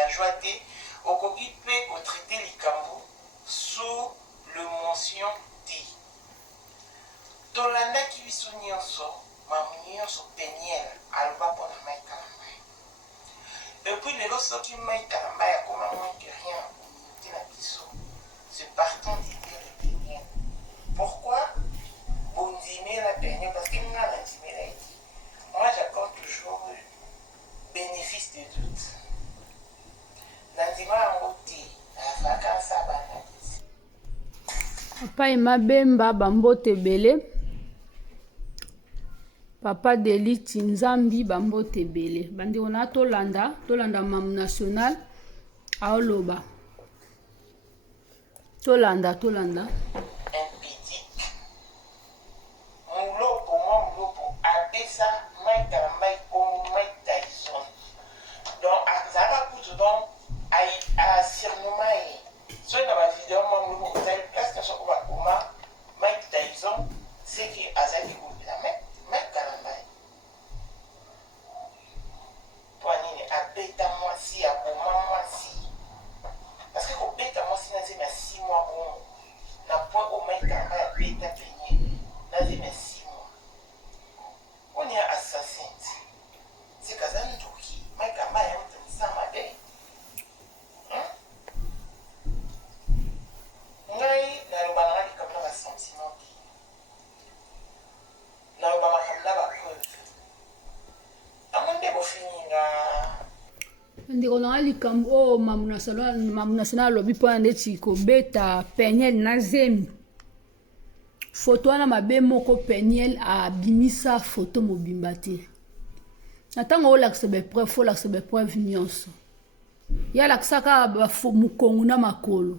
villageois te okoki pe kotraite likambo sous le mention ti. Tolandaki biso nyonso mamu nyonso peniel aloba mpona mai kalamba. Et puis lelo soki mai kalamba akoma moins que rien communauté na biso, c'est partant d'idée le peniel. Pourquoi bondime la peniel? Parce que nga na ndime la iti. Moi j'accorde toujours bénéfice de doute. Nandima yango te na vacances abana. Papa Emabemba bambote bele. Papa Deliti Nzambi bambote bele. Bandi ona tolanda mamu national aoloba. Tolanda. Impédique. Moulopo abesa mai kalambai komo mai Tyson. Donc azara kutu donc a surnommé. Soit dans ma vidéo moi moulopo telle place que soit koma Mike Tyson, c'est que azali la mai kalambai. Pour nini abeta moi si akoma moi si. Parce que obeta moi si nazi mais 6 mois bon. Na point au mai kalambai abeta peigné. Nazi mais 6 mois. On est assassin. C'est kazani toki. Mai kalambai a un ça ma bé. Ngai na lobana ni kamna ba sentiment. Na lobana kamna ba preuve. Amonde bo fininga. Ndiko na likambo mamu national lobi po ndeti ko beta peniel na zemi. Photo na mabe moko peniel a bimisa photo mobimba te. Natango olakisa be preuve fo lakisa be preuve nyonso. Ya lakisa ka ba mukongo na makolo.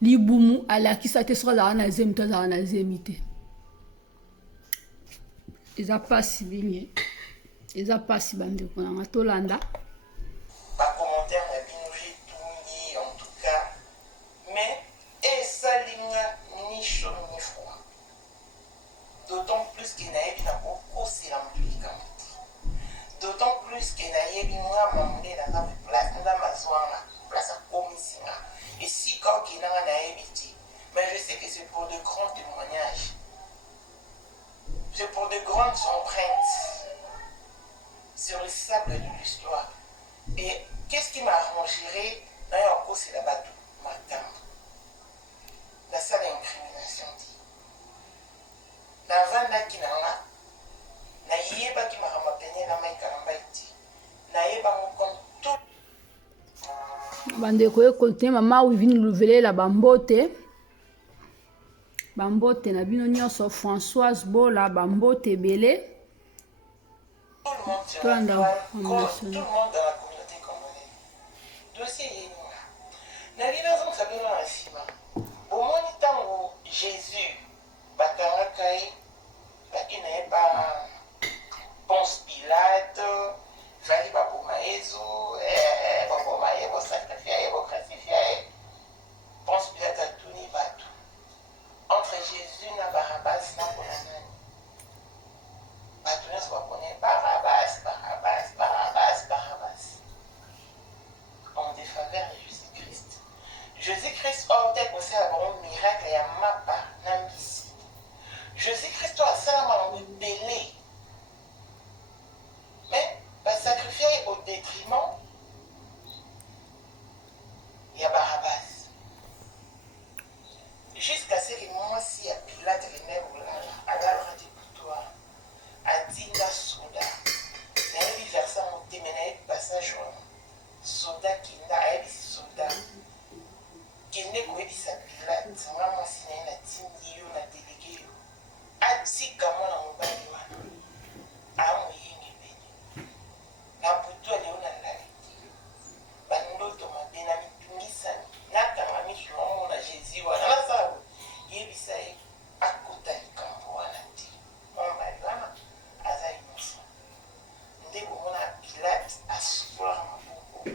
Libumu alakisa te soka za na zemi to za na zemi te. Eza pasi binye. Eza pasi bandeko na tolanda. Pas commentaire na bino j'ai tout en tout cas. Mais esa linga ni chaud ni froid. D'autant plus qu'il n'a pas beaucoup c'est la musique. D'autant plus qu'il n'a pas mamouné dans la place dans ma zone place à commission. Et si quand il n'a pas évité, mais je sais que c'est pour de grands témoignages. C'est pour de grandes empreintes sur le sable de l'histoire. Et qu'est-ce qui m'a arrangé? D'ailleurs, c'est la bateau, madame. La salle d'incrimination dit. La vanda qui n'a pas, na yeba qui m'a ramapené la main kalambaiti. Na yeba mon compte tout. Bandeko écoutez maman ou vini nouvelle la bambote. Bambote na bino nyonso Françoise Bola bambote belé. Tout le monde sur la toile, tout le monde dans la communauté congolaise. Dossier Yénina. Na liaison sabino na sima. Au moins tango Jésus bakanga kai bakina eba Ponce Pilate fali ba boma Yesu ba boma yebo sacrifier yebo crucifier. Ponce Pilate a tout ni batu. Entre Jésus na Barabbas na Bonanani. Batu nyonso bakone Barabbas. En défaveur de Jésus-Christ. Jésus-Christ a été aussi un miracle et un mapa nambisi. Jésus-Christ a seulement belé. Mais va sacrifier au détriment. Il y a Barabbas. Jusqu'à ce que moi, si à Pilate, les nègres, à la radio poutoire, à Dinda Soda, n'avait vu versant mon téménaire passage soda qui n'a pas soda. Qui n'est qu'au sa Pilate, moi, si n'a pas tindi, on a délégué. A dit comment on va y aller. A mon yingi béni. La boutou, elle est on a la vie. Bando, Thomas, Benami, Tungisani. Nakanga mishi wa na Jésus wa na sabu yebisa akota likambo wana ti mama bana azali musa ndeko mona Pilate asukula maboko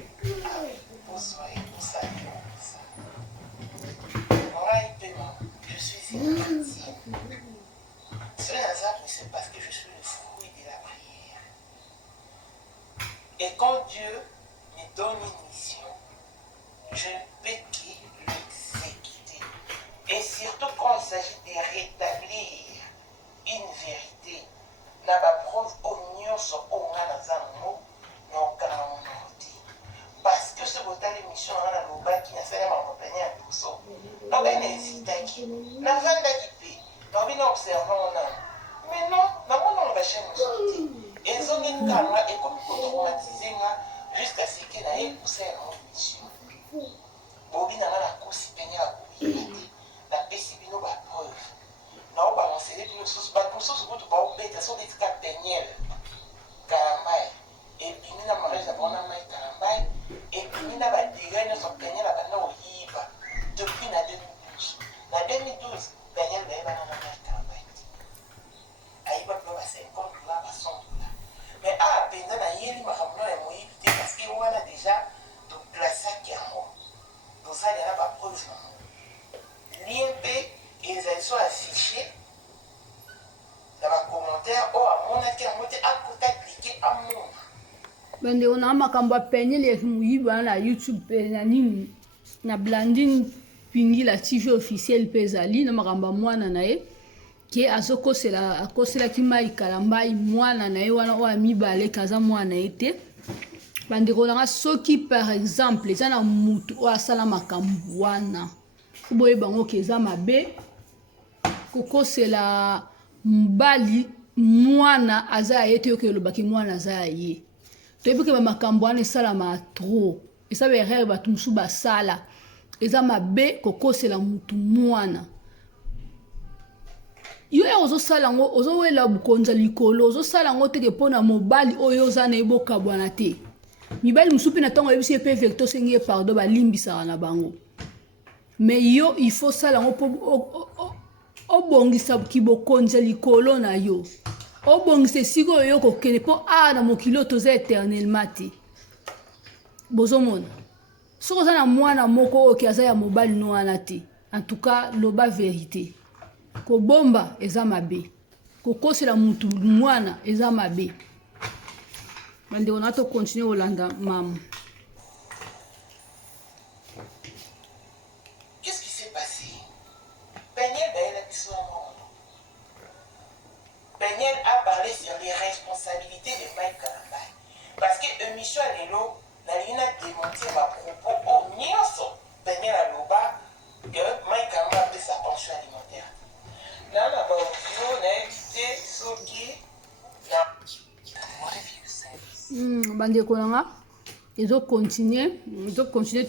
poswa musa musa moi paiement je suis une chrétienne cela c'est parce que je suis le fruit de la prière et quand Dieu me donne une mission je ne peux que l'exécuter. Et surtout quand il s'agit de rétablir une vérité, na ba preuve au nyonso au ngana zango na okanga monoti. Parce que ce botal émission na loba qui na sala ma compagnie à tout na ba n'hésitaki na vanda kipe na bi na observant na mais non na mona na ba chaîne monti et zone kanga et comme automatiser nga jusqu'à ce que na e pousser en mission bobi na na kosi penya la koyibati na pesi bino ba preuve na o balancer bino sous ba sous kutu ba obeta so des cas penyel karambai et puis na mariage na bona mai karambai et puis na ba digane so penyel ba na oyiba depuis na 2012 na 2012 penyel ba na mai karambai ayiba ba 50 dollars ba 100 dollars mais ah penza na yeli makamno ya moyibite parce que on a déjà de placer qui en haut pour ça il y a pas preuve l'IMP ils sont affichés dans les commentaires ou à mon avis à monter à côté cliquer à mon bande ona makambo penye le muyiba na YouTube na nini na Blandine pingi la TV officiel pezali na makambo mwana na ye ke akosela kimai kalambai mwana na ye wana o amibale kaza mwana ete bande kolanga soki par exemple eza na mutu o asala makambo wana boye bango keza mabe kokosela mbali mwana aza ye te yoke lobaki mwana aza ye toyebi ke bamakambo wana esalama trop eza baerreur bato mosusu basala eza mabe kokosela mutu mwana yo ya ozosala yango ozowela bukonza likolo ozosala yango teke mpona mobali oyo oza na ye bokabwana te mibali mosusu mpe na ntango oyebisi ye mpe vecto osengi ye pardon balimbisaka na bango mais yo il faut sala yango mpo obongisa kibokonza likolo na yo obongisa esika oyo yo kokende mpo awa na mokili toza éternellement te bozomona soki oza na mwana moko oyo ke aza ya mobali no wana te en tout cas loba vérité kobomba eza mabe kokosela mutu mwana eza mabe bandeko na tokontinue kolanda mama. Qu'est-ce qui s'est passé? Peniel a parlé sur les responsabilités de Mike Kalambai. Parce que émission Lelo, la ligne a démonté ma propos au nyonso. Peniel a loba que Mike Kalambai a pris sa pension alimentaire. Là, on a évité ce qui. Bandeko nanga ezocontinue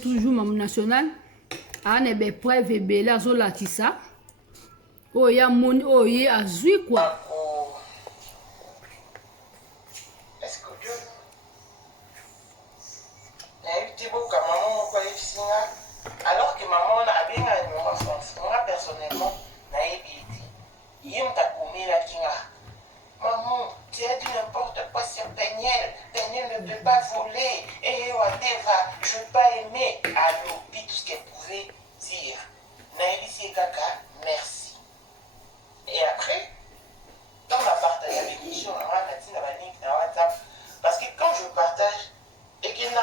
toujours mam national ana be preuve ebele azolakisa oyo ya moni oyo ye azwi kwa alors que maman a bien un enfance moi personnellement maman, tu as dit n'importe quoi sur Peniel. Peniel ne peut pas voler. Et whatever, je ne veux pas aimer. Allô, puis tout ce qu'elle pouvait dire. Naïli Kaka, merci. Et après, quand on a partagé avec Michel, on a dit dans la ligne, dans WhatsApp, parce que quand je partage, et qu'il y a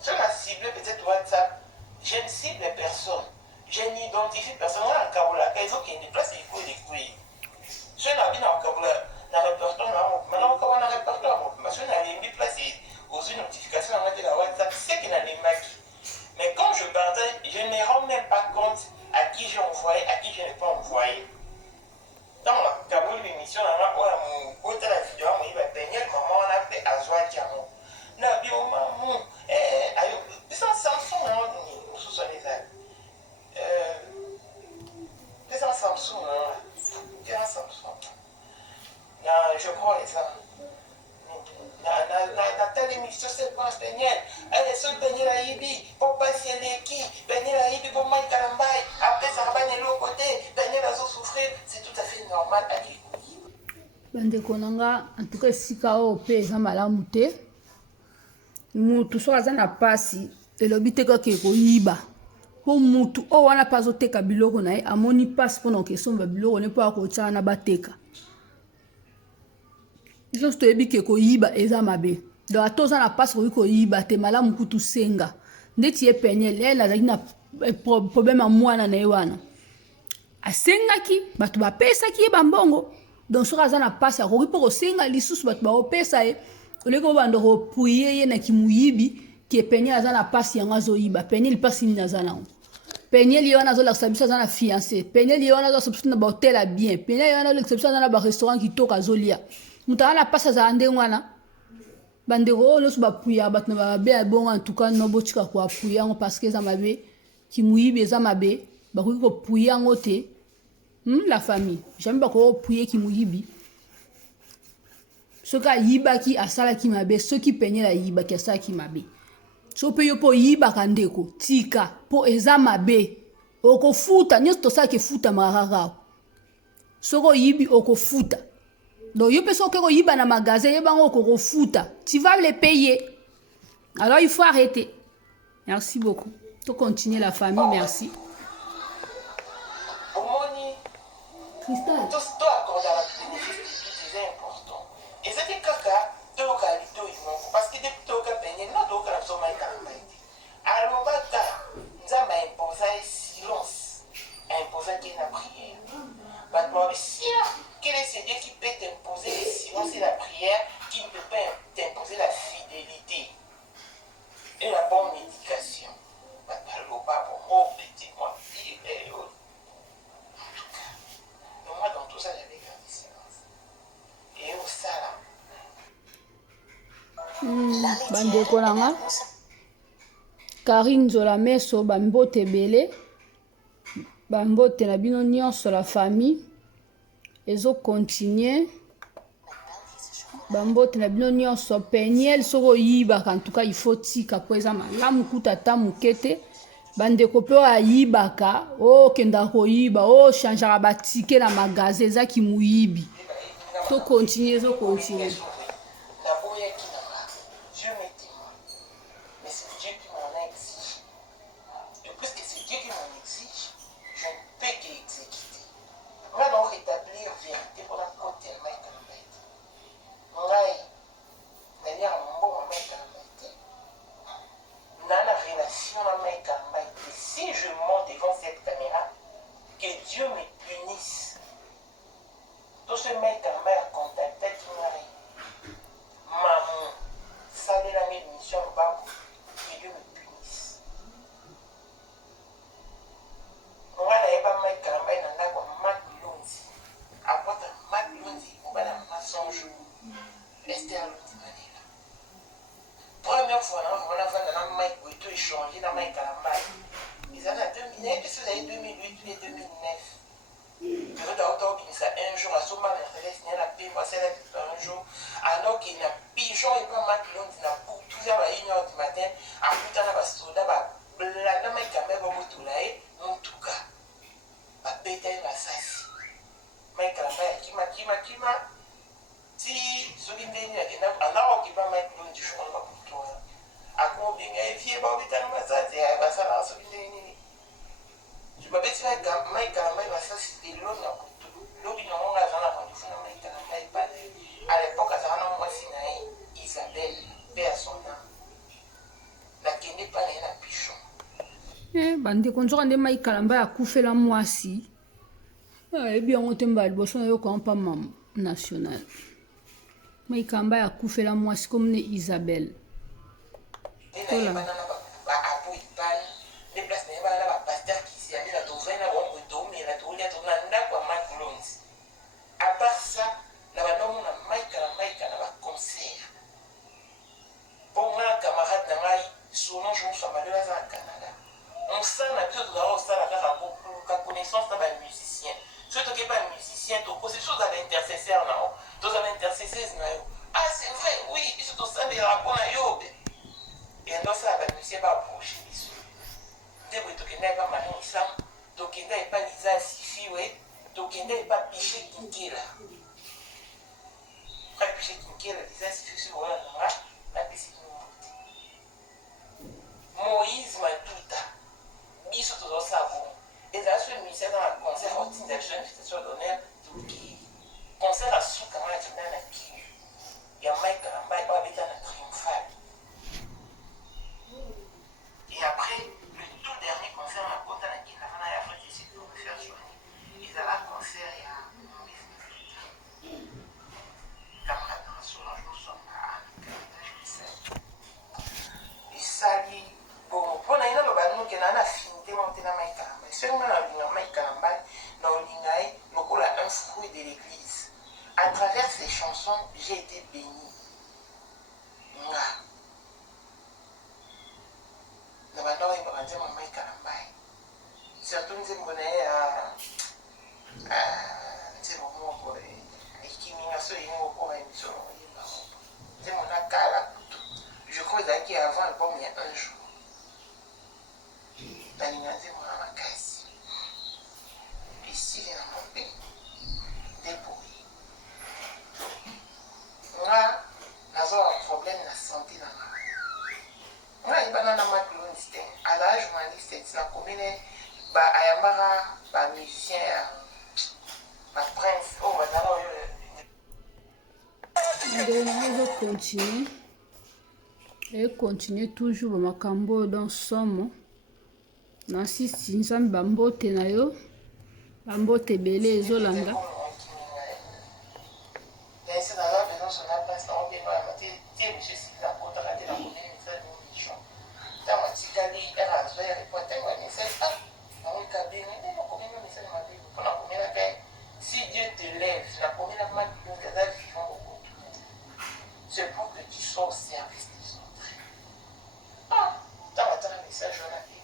sur ma cible, peut-être WhatsApp, je ne cible personne. Je n'identifie personne. On a un Kaboula, ils ont qui est déplacé, il faut l'écouter. Je n'ai pas de répertoire, maintenant on a un répertoire, je n'ai pas aux notifications de la WhatsApp, c'est qu'il a des maquis. Mais quand je partage, je ne me rends même pas compte à qui j'ai envoyé, à qui je n'ai pas envoyé. Dans la Kaboul l'émission, on a mon côté la vidéo, on va peigner, maman on a fait à Zoa Diamant. La bio maman, ça Samsung, on sous les ailes. Les Samsung, je crois que ça. Dans telle émission, c'est pas Peniel. Elle est seule Peniel à Ibi. Pour passer les qui Peniel à Ibi pour Mike Kalambai. Après, ça va de l'autre côté. Peniel a souffrir. C'est tout à fait normal à l'écouter. Bandeko nanga, en tout cas, si kao pe eza malamu te. Mutu so aza na pasi. Elobi te kaka koyiba. Po mutu o wana pa azoteka biloko na ye amoni pasi mpona okesomba biloko ne mpo akotia wana bateka. Nyonso toyebi ke koyiba eza mabe donc ata oza na mpasi koki koyiba te malamu kutu senga ndeti ye peniel ele azalaki na problème ya mwana na ye wana asengaki bato bapesaki ye bambongo donc soki aza na mpasi akoki mpo kosenga lisusu bato baopesa ye oleki obanda koprie ye na kimuyibi ke peniel aza na mpasi yango azoyiba peniel mpasi nini aza nango peniel ye wana azolakisa biso aza na fiancé peniel ye wana azolakisa biso na bahotel ya bien peniel ye wana azolakisa biso aza na barestaurant kitoko azolia moto aza na mpasi azala ndenge wana bandeko oyo nyonso bapuyaka bato na babe ya bongo antuka no botika koapuya yango parceke eza mabe kimuyibi eza mabe bakoki kopuya yango te la famille jamais bakoki kopuye kimuyibi soki ayibaki asalaki mabe soki peniel ayibaki asalaki mabe so mpe yo mpo oyibaka ndeko tika mpo eza mabe okofuta nyonso tosalaki efutamaka kaka soki oyibi okofuta donc yo mpe soki oke koyiba na magasin yebango okokofuta tu vas le payer alors il faut arrêter merci beaucoup to continuer la famille merci Cristal to akordaka bénéfice c'est important ezaki kaka toyoka litoyi moko parce que depuis toyoka peniel na toyoka na biso mai kalamba ete alobaka nzambe aimposa ye silence aimposaki na prière bato babisia quel est ce Dieu qui peut t'imposer le silence et la prière qui ne peut pas t'imposer la fidélité et la bonne médication bato baloba bongo petit moi fille et autres. Moi, dans tout ça, j'avais gardé silence. Et au salam. bandeko nanga Karine Zola Meso bambote ebele bambote na bino nyonso la famille ezokontinue bambote na bino nyonso peniel soki oyibaka ntuka ifo tika mpo eza malamu kuta ata moke te bandeko mpe oyo ayibaka okendaka koyiba ochangeaka batike na magasin ezaki moyibi tokontinue ezokontinue Dieu m'est témoin, mais c'est Dieu qui m'en exige. Et puisque c'est Dieu qui m'en exige, je ne peux qu'exécuter. Moi, non rétablir vérité pour la côté de Mike Kalambait. Moi, d'ailleurs, mon bon Mike Kalambait, dans la relation à Mike Kalambait, si je monte devant cette caméra, que Dieu me punisse. Tout ce Mike Kalambait a contacté tout le monde. Maman. Salut la mission bas que Dieu me punisse. On va aller pas mettre Kalamba dans la quoi Mac Lundi. Apporte Mac Lundi, on va la maçon jour. Esther Lundi Manila. Première fois, on a fait dans la Mike où tout échangé dans Mike Kalamba. Ils avaient 2009, puis c'est 2008, puis 2009. Je veux d'abord qu'il ça un jour à Soma Mercedes, il y a la paix, moi c'est un jour. Alors qu'il y a pigeon et pas mal de monde, il y a pour tout ça à 1h du matin, à plus tard, il y a soda, blana, mais quand même, on va tout là, en tout cas. Ma bête, ma sassi. Mais quand même, qui m'a, si, celui qui est là, on a qui va mettre l'on du jour, on va pour toi. À combien il y a une bah, bête, ma sassi, elle va s'en celui qui est je m'appelle si Mike Kalamba va s'assister l'eau na kutu l'eau qui n'a pas la condition de Mike Kalamba pas à l'époque à Zana moi Sinaï Isabelle paix à son âme la kende pas na pichon bandeko nzoka nde Mike Kalamba akufela mwasi ebi yango te mba liboso na yo kampa mama national Mike Kalamba akufela mwasi comme ne Isabelle voilà les places n'est pas là pasteur qui s'y a mis la douzaine à bon mais la douzaine à quoi Mike Lundi. À part ça, là on a Mike Kalamba concert. Pour moi camarade na ngai son nom je me suis malheureux à Canada. On sent la chose dans ça la connaissance dans les musiciens. Ceux qui pas musicien, tu poses des choses à l'intercesseur là. Tous à l'intercesseur là. Ah c'est vrai, oui, ils sont tous des rapports na yo. Et donc ça va musicien pas approcher les Debo tokenda pas manisam, tokenda pas liza sifiwe, tokenda pas piché kinkela. Pas piché kinkela, liza sifiwe sur la nara, la piché kinkela. Moïse Matuta, biso todo sabo. Et là ce musicien dans la concert routine d'action invitation d'honneur concert à Soukama la Tchana na Kiyu. Ya Mike Kalamba pas avec un triomphe. nzembo na mai kala mbai surtout nzembo na ye nzembo moko ekiminga so yengo mpo baémission oyemba moko nzembo na kala kutu je crois ezalaki avant album ya un jour nalinga nzembo na makasi esili nango mpe deboye nga nazwa problème na santé na nga ayebana na maklonisi te azala journaliste ti nakomine ayambaka bamusicien ya baprince oyo bazala oyo ndeko nango ezocontinue toujours bamakambo oyo don somo na sisi nzambe bambote na yo bambote ebele ezolanda si Dieu te lève, la première main qui nous a vivant au bout, c'est pour que tu sois au service des autres. Ah, dans un message, on a dit,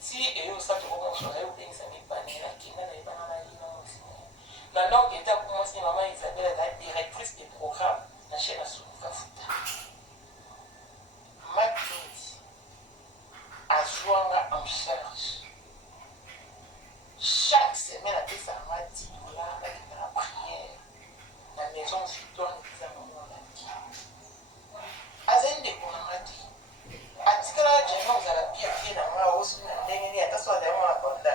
si et au centre de soirée, ou bien ça n'est pas né, là, qui n'a pas la vie, la langue était à commencer, maman Isabelle, la directrice des programmes, la chaîne à Soulouka Fouta. Ma fille a joué en charge. Chaque semaine, à 10 $10 avec la prière, la maison victoire des amants à la Azen de Konamadi. A Tikala, j'ai non, à la pierre, qui est dans ma hausse, mais il y a ta soirée à la bande.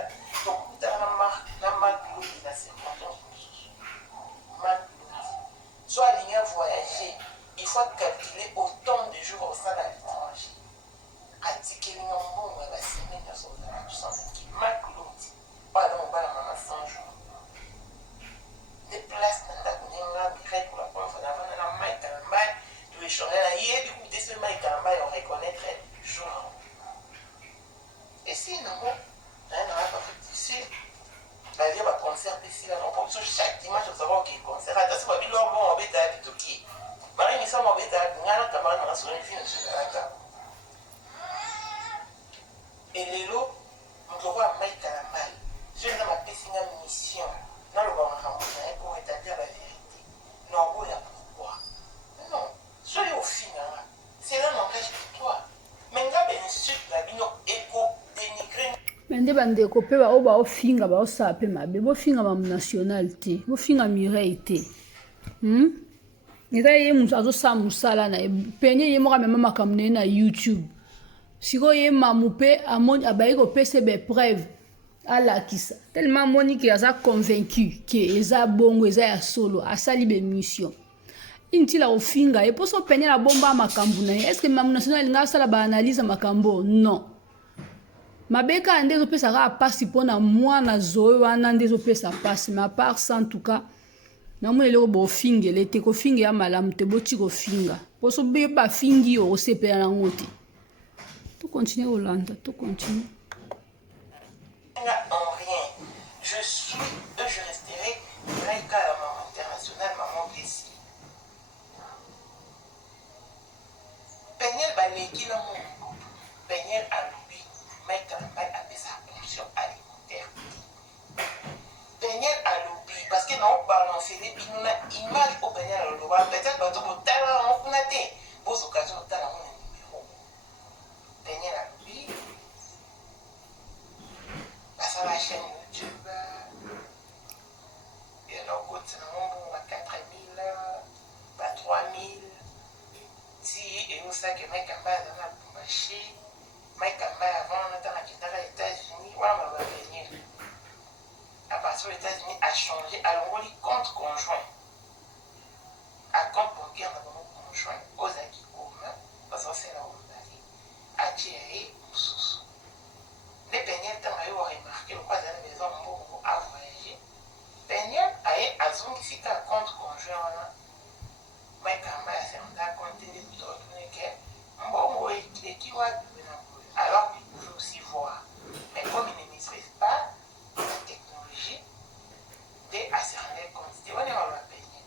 Donc, tu as la marque de la circonstance. Soit aligné à voyager, il faut calculer autant de jours au sein de l'étranger. A Tikala, on va la semaine, il y a son qui marque l'autre. Pas dans maman 100 jours. Des places dans ta commune, Mireille pour la première fois d'avant, dans la maille Kalamba, tu échanges là, il y a du coup, ce maille Kalamba, on reconnaîtrait jour. Et si, non, on n'a pas fait difficile. La vie va concert ici, là, donc chaque dimanche, on savoir qu'il y a concert. Attention, on va dire, bon, on va être à Bitoki. Marie, nous sommes en bête à Bitoki, camarade, on a sur une fille, on a sur et les lots, on doit voir maille Kalamba. Je vais m'appeler une mission dans le pour établir la vérité. Non, il y a pourquoi. Non, soyez au final. C'est là n'engage que toi. Mais là, bien sûr, la bino éco-dénigré. Mende bandeko mpe bao baofinga baosala mpe mabe bofinga bamunational te bofinga Mireille te eza ye moto azosala mosala na ye penye ye moko amema makambo na ye na YouTube sikoyo ye mamu mpe abayi kopesa bepreuve alakisa tellement amoni ke aza convaincu ke eza bongo eza ya solo asali bemission intila kofinga ye mposo penye na bomba makambo na ye estce mamu national alinga asala baanalyse ya makambo non mabeka nde ezopesa kaka pasi mpona mwana zoe wana nde ezopesa pasi mais à part ça en tout cas namoni eloko bofingele te kofinga ya malamu te boti kofinga mposo bafingi yo osepela nango te tocontinue kolanda tocontinue En rien. Je suis et je resterai Raïka la maman internationale, maman Bessie. Peignel Baleki la mon Peignel à l'oubli, Maïka la maille a sa fonction alimentaire. Peignel à l'oubli, parce que nous balancé les images au Peignel à l'oubli. Peut-être que vous avez vos occasions de talent numéro. Peignel à l'oubli. Sur la chaîne YouTube, et alors, on a 4000, 3000. Si, et nous savons que Mike Kamba est dans la marché, Mike Kamba avant, on a dans les États-Unis, voilà, on va venir. À partir des États-Unis, a changé, alors on lit compte conjoint. À compte bancaire, on a mon conjoint, aux acquis communs, parce que c'est là où on a à Thierry, sous. Les Peignel ont remarqué le quoi dans la maison à voyager. Peignel a zone ici qu'un compte conjoint. Mais quand même, c'est un compte de retourner que alors il pouvait aussi voir. Mais comme il ne maîtrise pas la technologie, de à certaines quantités, on est à Peignel.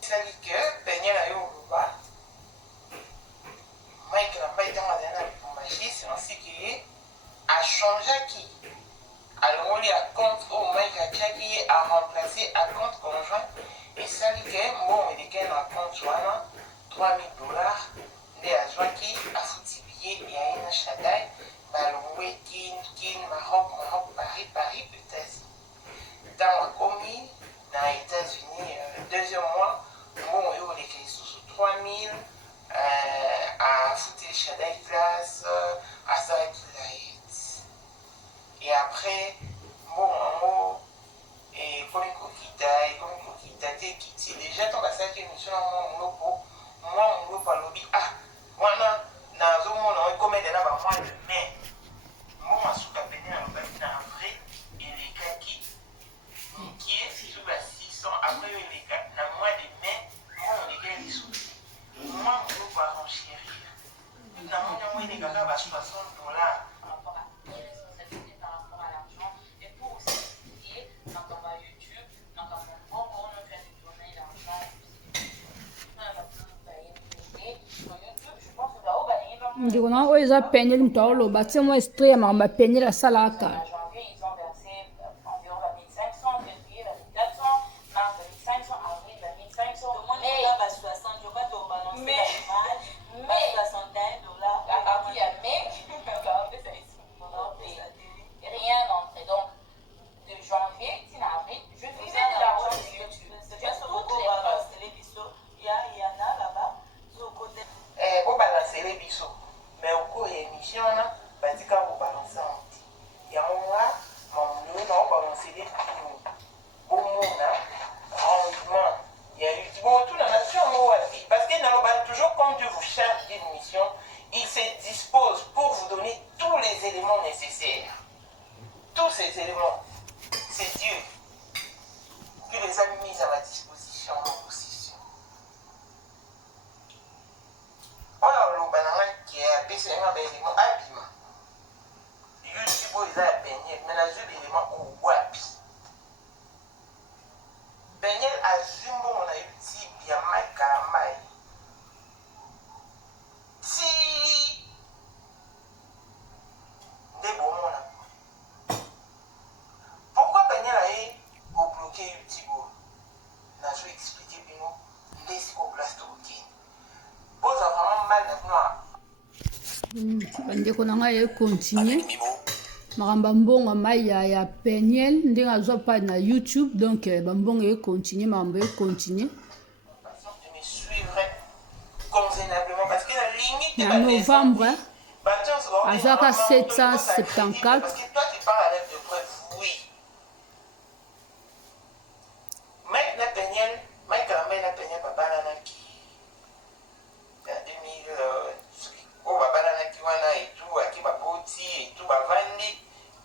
C'est-à-dire que Peignel a eu au Tchaki. Alors, on a compte au Mike Tchaki a remplacé un compte conjoint. Et ça, il est bon, il est un compte joint, $3,000. Les Azwaki a foutu billet, il y a une Shadai, Balongwe, Kin, Maroc, Paris, États-Unis. Dans le commis, dans les États-Unis, deuxième mois, bon, il y a les sous 3,000 à foutre Shadai classe, à ça et après, bon, en gros, et comme Kokita, qui déjà, tant que ça, qui nous sommes en loco, moi, mon loco, lobby, ah, voilà, dans un monde, on est comme des là-bas, moi, le mai, moi, je suis capé dans le bâtiment, dans le vrai, et les kaki, qui est, si je vais 600, après, les kaki, dans le mois de mai, moi, on est gars, les sous. Moi, mon loco, à renchérir. Dans mon mois, les gars, à $60. ndeko na oyo eza peigner moto aoloba tie mo extrait ya makambo ya peigner asalaka mais au cours de l'émission, on va dire qu'on va balancer un petit. Il y a un moment, on va balancer des films. Au monde, rendement. Il y a eu tout dans la nation, parce que dans le toujours, quand Dieu vous charge d'une mission, il se dispose pour vous donner tous les éléments nécessaires. Tous ces éléments, c'est Dieu qui les a mis à ma disposition, en position. Alors, le banana qui est abaissé un élément habillement. YouTube, ils ont peigné, mais la zone élément au wapi. Peigné à Zumbo, on a eu petit bien mal caramel. Si des bons là. Pourquoi peigné là est au bloqué YouTube? N'a pas expliqué bien nous, laisse au place de routine. Pose vraiment mal maintenant. bandeko na ngai econtinue makambo ya mbongo mai ya peniel ndenge azwa page na YouTube donc bambongo econtinue makambo econtinue na novembre azwaka 774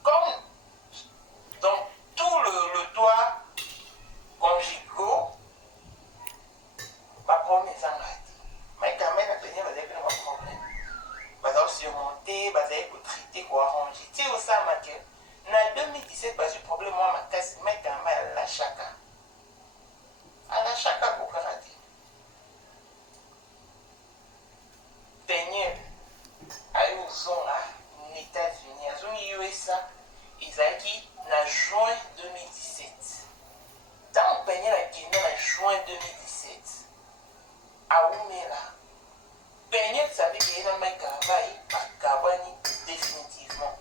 comme dans tout le toit conjugaux, ma promesse en rate. Mais quand même, la première, vous avez un problème. Vous allez surmonter, vous allez traiter, vous arranger. Tu sais, au sein de 2017, j'ai eu problème, moi, ma casse, mais quand même, à la chaka. À la chaka, vous rater. Peigneur, à eu aux zones, aux États-Unis, à zone USA, Isaki, en juin 2017. Dans le peigneur, la Guinée, en juin 2017. À Oumela. Peigneur, ça veut dire que Mike Karabay, pas Kabani, définitivement.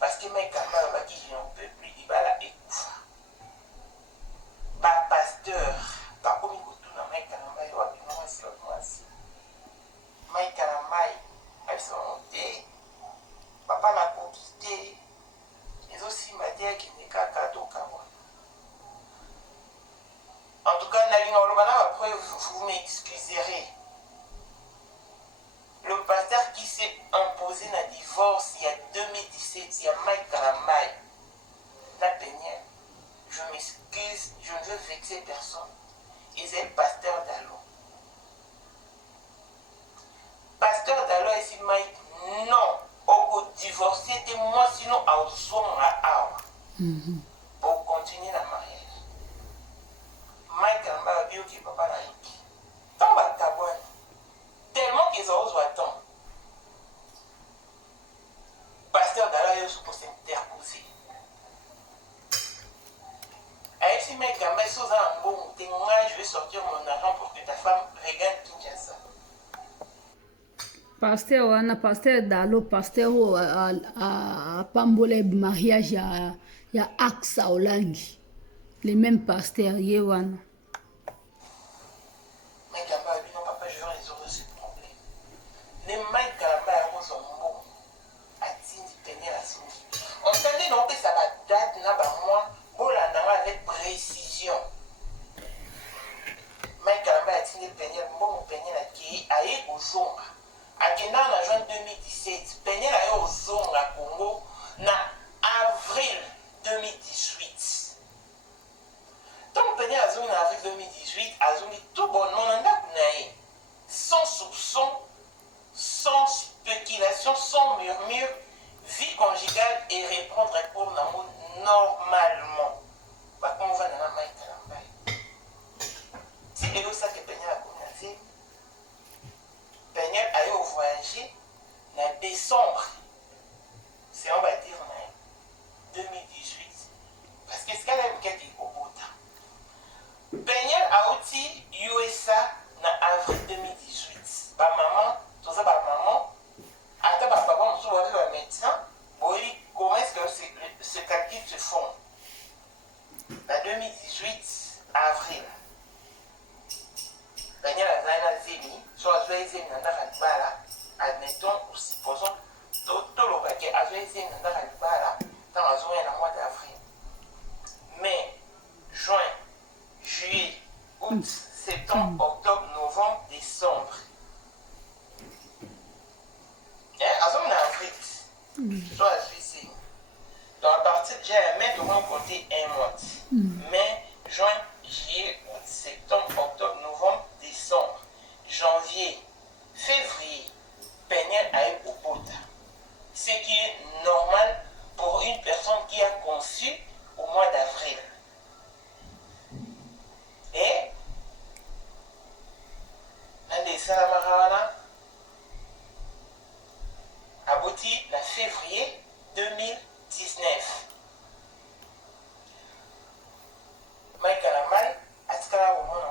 Parce que Mike Karabay, qui je n'en peux plus, il va la écouffer. Bah, pasteur, pas comme il faut tout dans Mike Karabay, moi, c'est Mike Karabay, elles sont montées. Papa l'a conquisté. Et aussi, m'a dit qu'il n'est qu'à Kawa. En tout cas, après, vous m'excuserez. Le pasteur qui s'est imposé dans le divorce il y a 2017, il y a Mike Karamay, la peignée. Je m'excuse, je ne veux vexer personne. Et c'est le pasteur d'Allo. Pasteur d'Allo et si Mike, non, au divorcer de moi, sinon à son à pour continuer la mariage. Mike Karamay a dit que papa l'a dit. Tant bas tabouane. Tellement qu'ils ont osé attendre. Pasteur d'Allo est sous pour s'interposer. Pasteur wana pasteur Dalo pasteur oyo apambola mariage ya Axa Olangi le même pasteur ye wana. Mike Kamba a dit non papa je vais résoudre ce problème. Les Mike Kamba a rose en bon a dit tenir la source. On s'entendait non que ça va date n'a pas moi pour la nana avec précision. Mike Kamba a dit tenir bon tenir la qui a eu au zonga. A Kenda en juin 2017, tenir a eu au zonga Congo na avril 2018. Donc, Penny a zone en avril 2018, a zone tout bon non sans soupçon, sans spéculation, sans murmure, vie conjugale et reprendre pour l'amour normalement. Bah, comment on va dans la main de la c'est de ça que Penny a commencé. Penny a eu au voyager en décembre. C'est on va dire 2018. Parce que ce qu'elle a eu au bout. Peñel a aussi USA en avril 2018. Ba maman, tout ça, ba maman, attends, ba papa, nous sommes avec le médecin. Oui, comment est-ce que ce calcul se font? En 2018, avril. Peñel a un zémi, soit a un zémi dans la bala, admettons ou supposons, tout le paquet a un zémi dans la bala, dans la zone en mois d'avril. Mai, juin, juillet, août, septembre, octobre, novembre, décembre. À ce moment en Afrique, soit à Suisse. Donc à partir de mai, nous allons compter un mois. Mai, juin, juillet, août, septembre, octobre, novembre, décembre. Janvier, février, Peñel a eu au Bota. Ce qui est normal pour une personne qui a conçu au mois d'avril. Et un des Salamarawana aboutit le février 2019. Mike Kalamal a dit qu'elle a au moins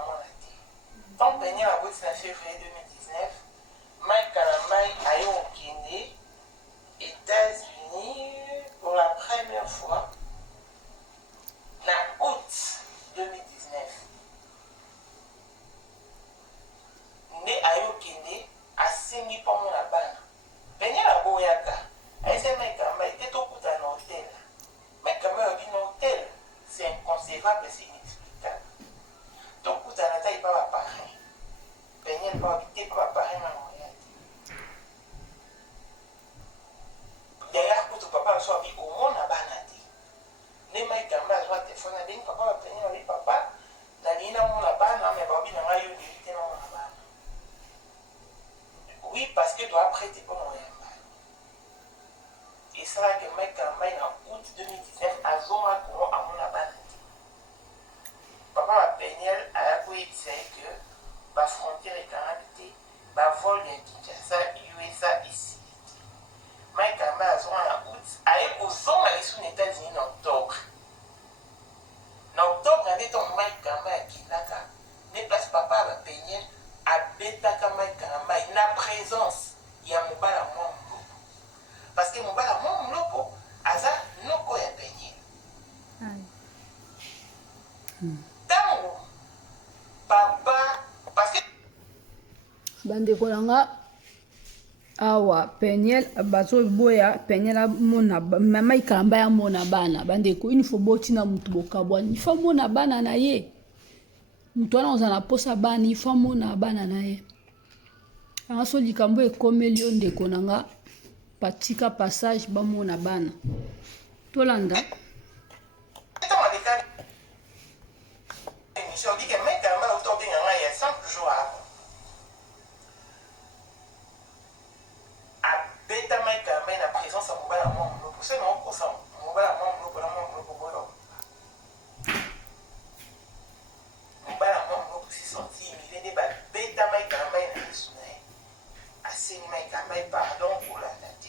tant Peñel aboutit le février 2019. Mike Kalamal a eu au Kenya, États-Unis pour la première fois en août 2019. Né à Yokende, à Sini pour mon abana. Peñel a Boyaka. Elle s'est dit qu'il était au bout d'un hôtel. Mais quand même, un hôtel, c'est inconcevable, c'est inexplicable. Donc, tout à l'heure, il va apparaître. Peñel va habiter pour apparaître dans le réalité. D'ailleurs, quand ton papa soit mis au monde, abana. Ne mai kamba soit téléphone, ne papa va Peñel avec papa. La ligne à mon abana, mais babi n'a pas eu de mon abana. Oui, parce que tu dois prêter pour mon yamba. Et c'est là que Mike Kamba en août 2019 à Zoma Congo à mon abana. Papa va Peñel à la coït que la frontière est habitée, la vol de Kinshasa, USA ici. Mike Kamba à Zoma en août, à au Zoma ici aux États-Unis en octobre. En octobre, on est en Mike Kamba à Kilaka. Ne place papa va Peñel à Betaka Mike Kamba. Na présence, il y a Mobala Mouamlo. Parce que Mobala Mouamlo, Aza, Noko ya Peñel. Tango, papa, parce que. Bandeko nanga awa Peñel bazo boya Peñel amona Mike Kamba ya mona bana bandeko il faut botina mutu bokabwani il faut mona bana na ye mutu wana ozana posa bana il faut mona bana na ye anga so likambo ekomeli yo ndeko nanga patika passage bamona bana tolanda Je dis que Mike Kamba autour de Nanga il y a 5 jours avant. Beta Mike Kamba na présence à Mobala Mouamlo. Pour ça, non, pour ça, Mobala Mouamlo, pour la Mouamlo, pour Bolo. Mobala Mouamlo, pour s'y sentir, il est des bêta Mike Kamba na Yesounaï. Assez Mike Kamba, pardon pour la tête.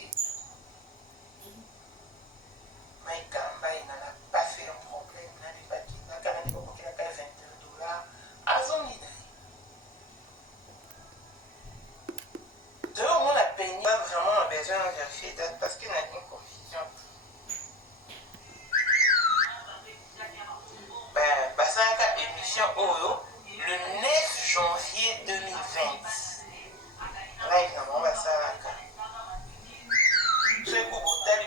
Mike Kamba, il n'en a pas fait un problème. Il n'avait pas dit, il n'a pas dit, il a payé $20. À son idée. De on a pas vraiment besoin de vérifier date parce qu'il y a une confusion. Ça a une émission Oro le 9 janvier 2020. Là, évidemment, on va ça là. Ce coup,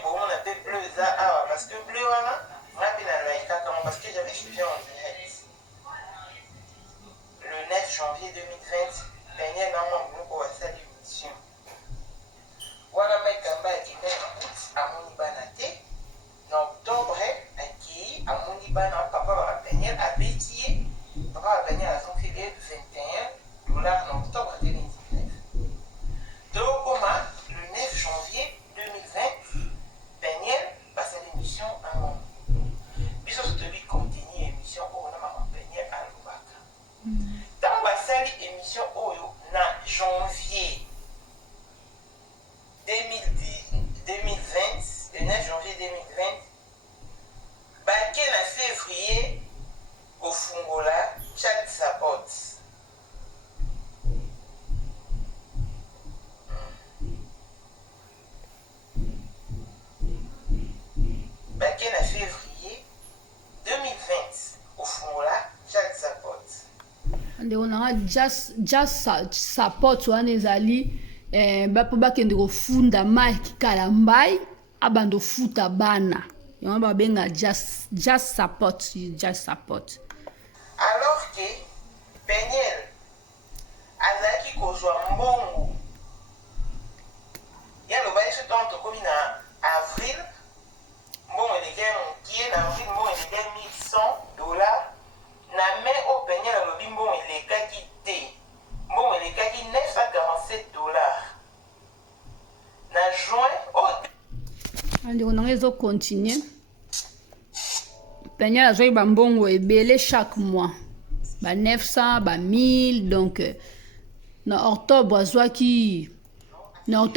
on a fait bleu ça parce que bleu, voilà, on a bien la parce que j'avais suivi en direct. Le 9 janvier 2020, dernier moment pour cette émission. Voilà, mec, qui est à Mounibanate. En octobre, qui à Mounibana, papa va venir à Bétier. Papa va venir à son fidèle $21 en octobre 2019. Donc, le 9 janvier 2020, Daniel passe à l'émission à mon. Bisous de lui continue l'émission où on a Daniel à Lubaka. Dans ma salle émission Oyo, en janvier 2020, le 9 janvier 2020, baquet en février au Fungola, Chad Sabot. Baquet en février 2020 au Fungola, Chad Sabot. On a just support wana ezali bapo bakende kofunda Mike Kalambai abando futa bana yango babenga just support. Alors que Daniel azalaki kozwa mbongo ya lobali so tonto komi na avril mbongo eleki mokie na avril mbongo eleki $1100 na mai oyo Daniel alobi mbongo elekaki te mbongo elekaki $947 na juin andeko nanga ezocontinue Daniel azwaki bambongo ebele chaque mois ba 900 ba 1000 donc na octobre azwaki 986 na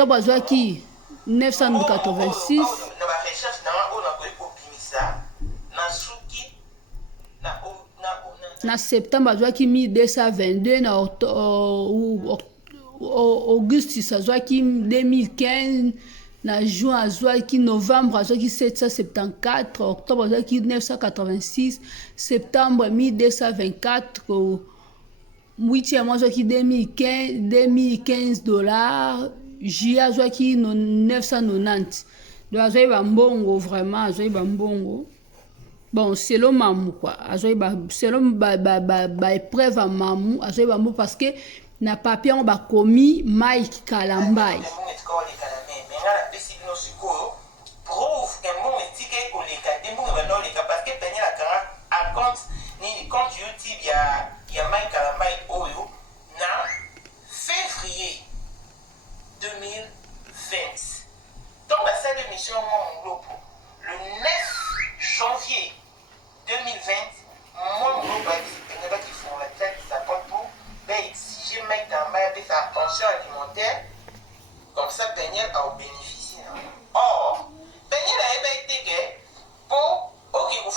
barecherche na oyo nakoki kopimisa na suki na septembre azwaki 1222 na augustus azwaki 2015 na juin azwaki novembre azwaki 774 octobre azwaki 986 septembre 1224 8e azwaki $2015 juillet azwaki 990 donc azwaki bambongo vraiment azwaki bambongo bon selon mamu quoi azwaki selon ba épreuve à mamu azwaki bambongo parce que na papier on bakomi Mike Kalambai prouve que mon éthique koleka dembongo bando leka parce que Daniel akanga a compte YouTube ya Mike Kalambai oyo na février 2020. Donc la salle d'émission mon lopo le 9 janvier 2020 mon lopo Daniel qui font la tête ça porte pour exiger Mike Kalambai sa pension alimentaire comme ça Daniel a bénéficié. Or Daniel a été que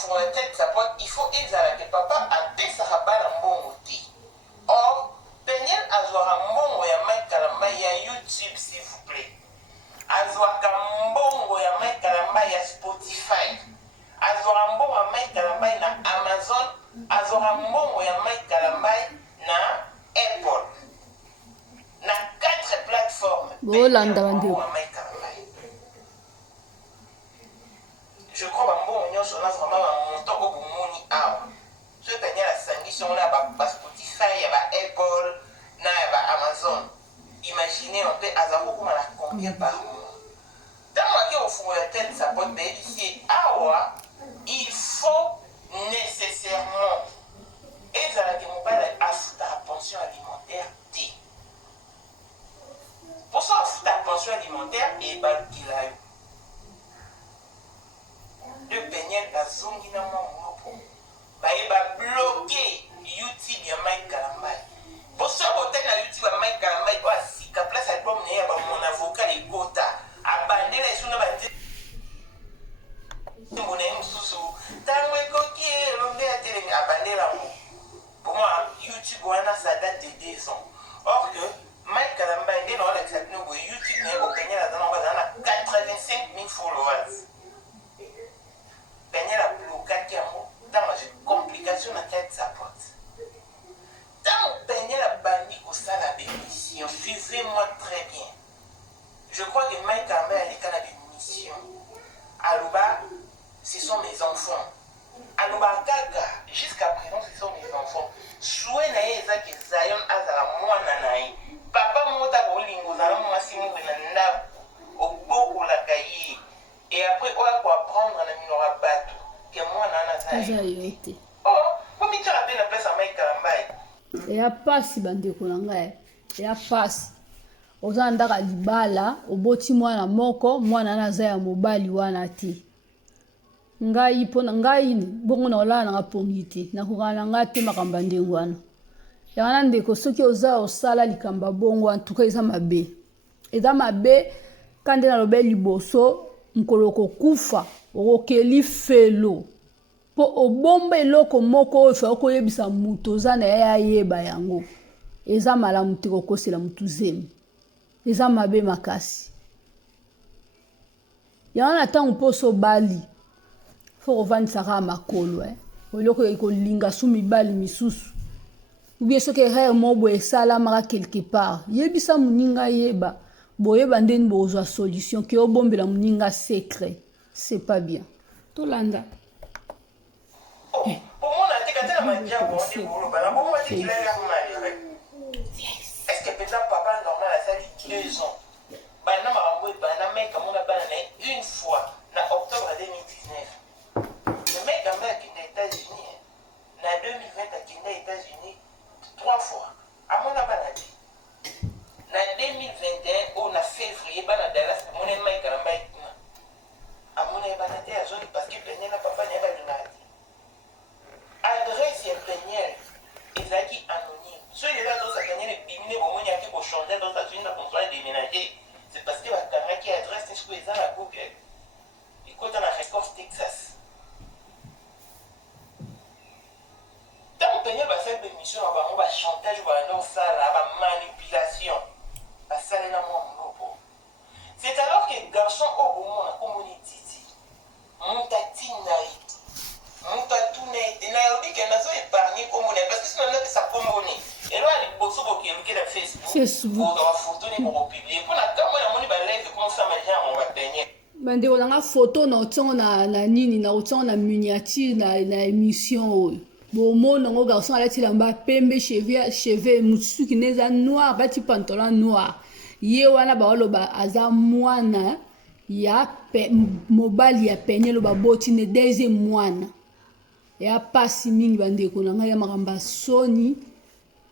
pour la tête sa porte, il faut que papa a fait sa rabana mbongo te. Or, Daniel a joué mbongo ya Mike Kalambai ya YouTube s'il vous plaît. A joué mbongo ya Mike Kalambai ya Spotify. A joué mbongo ya Mike Kalambai na Amazon. A joué mbongo ya Mike Kalambai na Apple. Na 4 plateformes. Bolanda bandeko. Je crois que bon on a vraiment un montant au boumoni awa. Ce Daniel a sangi sur là ba Spotify, ba Apple, na ba Amazon. Imaginez on peut azako comme la combien par mois. Dans moi au fond la tête ça peut bénéficier awa, il faut nécessairement et ça la que mon père a foutu la pension alimentaire T. Pour ça foutu la pension alimentaire et ba kilayo. De Daniel a zongi na mwa ba bloqué YouTube ya Mike Kalambai. Pour ça boté na YouTube ya Mike Kalambai ba sika place album ne ya ba mon avocat les quota abandé les sous na ba mon aime sous tango ekoki l'ombe a télé abandé la mo. Pour moi YouTube wana ça date de 2 ans. Or que Mike Kalambai dès non la nous YouTube ne 000 followers. Peignel a bloqué dans la complication dans la sa porte. Dans Peignel a banni au sein de la bémission, suivez-moi très bien. Je crois que Mike Campbell a dit qu'il y a des missions. Alouba, ce sont mes enfants. Alouba Kaka, jusqu'à présent, ce sont mes enfants. Souhait nae ezaki Zion azala mwana nae. Papa mota bolingo zala mwasi mwe na ndaku. Oboko la kayi. Et après, on va apprendre à minora bateau. Que moi, nana Zayote. Oh, vous me rappelez la place à Mike Campbell. Et à passi bandeko na ngai. Et à passi. Oza ndaka libala, oboti mwana moko, mwana naza ya mobali wana te. Ngai pona ngai bongo na ola na pongi te. Na kokana ngai te makamba ndengo wana. Ya wana ndeko soki oza osala likamba bongo en tout cas eza mabe. Eza mabe kande na lobe liboso nkoloko kufa okeli felo. Po obomba eloko moko oyo fa koyebisa mutu oza na ya yeba yango. Eza malamu te kokosela mutu zemi. Eza mabe makasi. Ya wana tango poso bali. Foko vandisaka makolo oloko ekolinga su mibali misusu. Ubie soki erreur mobo esalamaka quelque part. Yebisa muninga yeba. Boyeba ndeni bozwa solution ki obombela muninga secret. C'est pas bien. Tolanda. Oh, pour moi, on a dit que tu as dit que tu est-ce que peut-être papa normal a sali 2 ans? Bana marambo bana mec comme on a bané une fois en octobre 2019. Le mec a mec qui est aux États-Unis. En 2020 qui est aux États-Unis 3 fois. À mon abaladi. En 2021 on a février bana Dallas mon mec a mec à mon abaladi à zone parce que Peniel n'a papa n'est pas lunati. Adresse et Peniel ezaki anonyme. Ceux qui là dans sa Peniel bimine bon moi qui pour changer dans sa zone dans son déménager. C'est parce que la caméra qui adresse est-ce que les gens la Google. Et quand on a réponse Texas. Tant que Peniel va faire des missions, on va chantage, on va ça, on va manipulation. Ça les c'est alors que les garçons au moment on a community. Montati naï. Montatu naï. Et naï dit qu'elle n'a pas épargné comme on est parce que sinon on a que ça comme on est. Et là il est bosso pour qu'il y ait Facebook. Pour avoir photo ni pour publier. Pour la caméra on a moni balève comment ça m'a dit on va peigner. Bande on a photo na otongo na nini na otongo na miniature na émission oyo. Bon mon ngo garçon alati lamba pembe cheveux musuki neza noir bati pantalon noir. Ye wana ba oloba aza mwana ya mobali ya penye lo baboti ne deuxième mwana. Ya pasi mingi bandeko na ngai ya makamba soni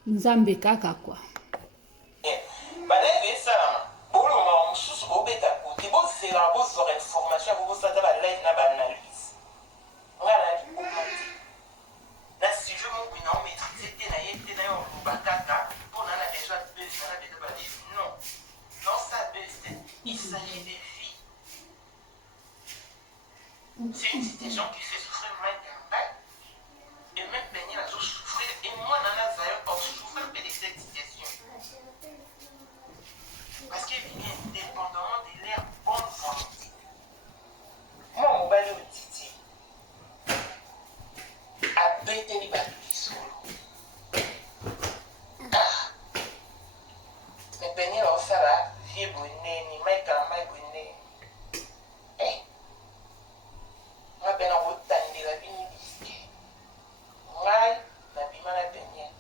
nzambe kaka kwa. Balève ça. Bon on m'a sous obeta côté bon c'est la bonne information vous ça va live na ba analyse. Voilà du commenter. Là si je mon bilan maîtriser té na yete na yo bakaka pour na déjà deux na déjà ba non. Non ça deux il s'agit des filles. C'est une situation qui fait souffrir Mike Campbell. Et même Peniel a souffrir. Et moi, Nana Zayon, on souffre de cette situation. Parce qu'il est indépendamment de leur bonne volonté. Moi, mon balai au Titi, a bêté les balais solo. Ah! Mais Peniel a offert la vie bonnet, ni Mike Campbell bonnet. Eh! Moi, ben, on va t'amener la vie ni disque. Ngai na bima na Peniel.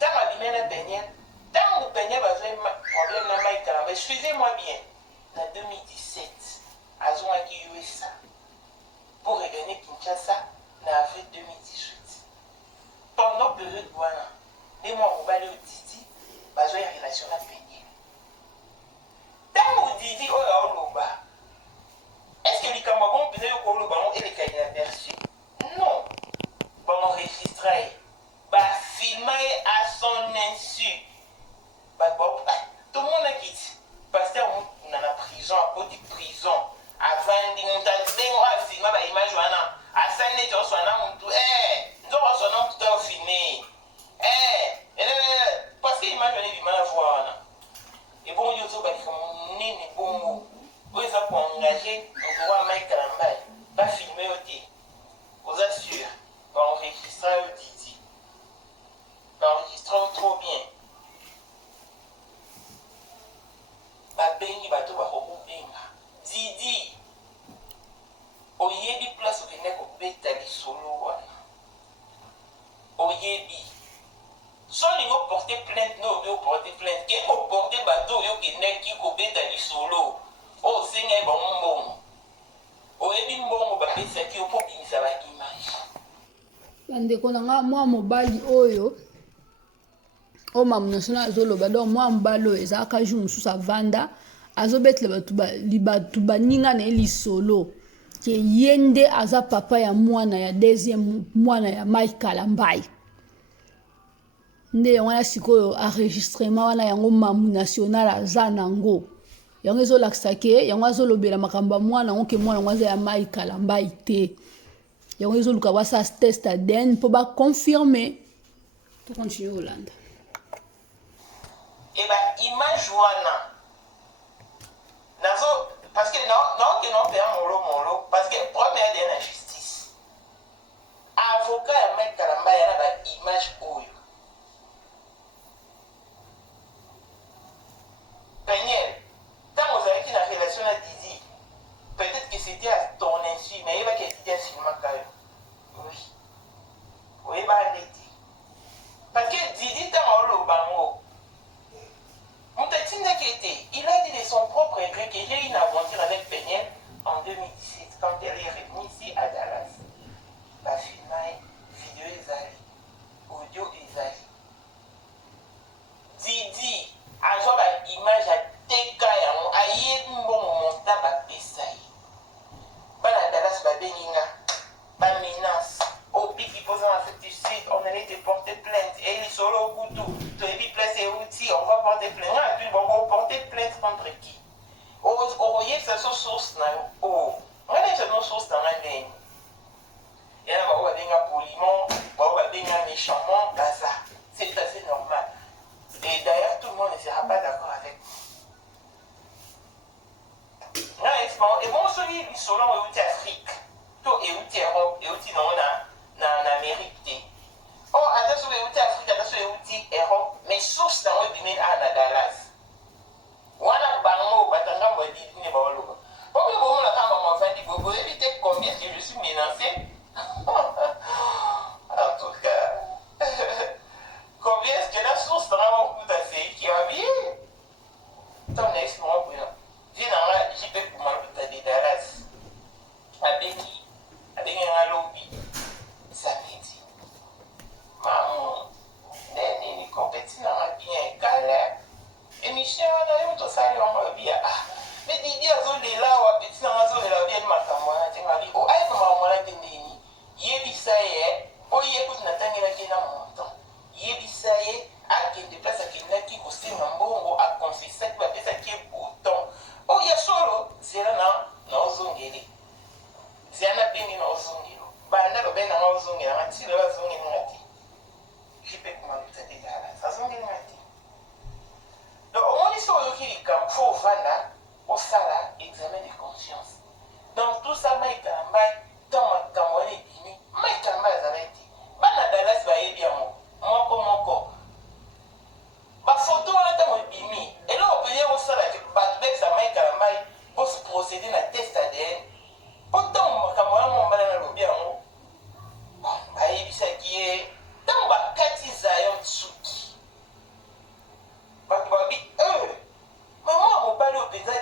Tant ma bima na Peniel, tant mon Peniel va faire problème na Mike Campbell. Suivez-moi bien. En 2017, Azon a qui USA pour regagner Kinshasa en avril 2018. Pendant la période douane, les mois où balé au Titi, Bazon a relation à Peniel. Tant mon Didi oh là oh là. Est-ce que les Camerounais peut être au ballon et les cahiers aperçus? Non. Bon enregistré. Bah filmer à son insu. Bah bon, tout le monde a quitté. Pasteur on a la prison, à cause de prison. Avant de monter, on a filmé bah image wana. À ça n'est pas son nom tout. Nous avons son nom tout à filmer. Parce que l'image on est du mal à voir. Et bon, il y a aussi bah comme nini bon. Oui ça pour engagé au droit Mike Kalambay, pas filmer au thé. Vous assure, va enregistrer au Didi. Va enregistrer trop bien. Va bengi bato ba ko benga. Didi. Oyebi place au Kenya ko beta li solo wana. Oyebi. So ni go porter plainte no go porter plainte. Ke ko porter bato yo Kenya ki ko beta li solo. O senga ba mbongo. Oyebi mbongo ba pesa ki o po bimisa ba image. Bandeko na nga mwa mobali oyo o mamu national azoloba donc mwa mobali oyo ezalaka jour mosusu avanda azobetela bato baninga na ye lisolo ke ye nde aza papa ya mwana ya deuxième mwana ya Mike Kalambay nde yango wana sikoyo enregistrement wana yango mamu national aza nango yango ezolakisa ke yango azolobela makambo ya mwana yango ke mwana yango aza ya Mike Kalambay te yango ezoluka basa test ADN mpo baconfirme to continue Hollande et bah image wana nazo parce que non que non père molo parce que première de la justice avocat ya Mike Kalambay yana ba image oyo Peniel tant vous avez une relation à Didi peut-être que c'était à ton insu mais il va qu'il était filmé quand même oui bah l'été parce que Didi tant au bango il a dit de son propre gré qu'il y a eu une aventure avec Peniel en 2017 quand elle est revenue ici à Dallas. La film, vidéo Ezali, audio Ezali. Didi, a joué l'image à Teka, a eu un bon moment à Pessaï. Bana Dallas, Beninga, ba menace. Au pic qui pose un insecticide, on allait te porter plainte. Et il solo au couteau. Tu as dit place et outils, on va porter plainte. Et puis on va porter plainte contre qui? Au voyez que c'est son source. Oh, on a déjà nos sources dans la ligne. Et là, on va dire poliment, on va dire méchamment, ça. C'est assez normal. Et d'ailleurs, tout le monde ne sera pas d'accord avec moi. Et bon, celui qui solo au outil Afrique, tout et outil Europe, et outil non, en Amérique. Oh, attention, les outils Afrique, attention, les outils Europe, mais source dans le domaine à Dallas. Wana bango, batanga mwa dit ne ba oloba. Pourquoi vous la kama mwa fandi gogo, évitez combien que je suis menacé. En tout cas, combien est-ce que la source dans mon coup d'assez qui a bien. Tant n'est-ce pas pour là. Viens dans la JP pour m'en de Dallas. Avec un lobby. Ça me dit. Maman, nini compétit dans la bien calme. Et Michel, on a eu tout ça, on va bien. Mais Didi a zolé là, ou a petit dans la zone, la bien de ma camarade, tu m'as dit, oh, aïe, maman, on a dit, yébi ça y est, oh, yécoute, n'attendez la qui n'a mon temps. Yébi ça y est, à qui déplace à qui n'a qui coûte un bon, à confisser, à faire ça qui est bouton. Oh, il y a solo, c'est là, non, zongeli. C'est un appel, non, zongeli. Banda, le ben, non, zongeli, on a tiré la zongeli, on a dit. Je peux comment vous aider là, ça zongeli, on a dit. Donc, on est sur le qui comme faut vana au sala examen de conscience. Donc, tout ça, Mike Kalambay, dans ma camarade Bini, Mike Kalambay a arrêté. Bana Dallas va y bien, moko. Ma photo, on a dans Bini. Et là, on peut dire au sala que Batbex à Mike Kalambay pour se procéder à test ADN. Pourtant, ma camarade, mon balai le bien, bon, bah, il ça qui est dans ma Kati Zion Tsuki. Mais moi, mon balai au pédale,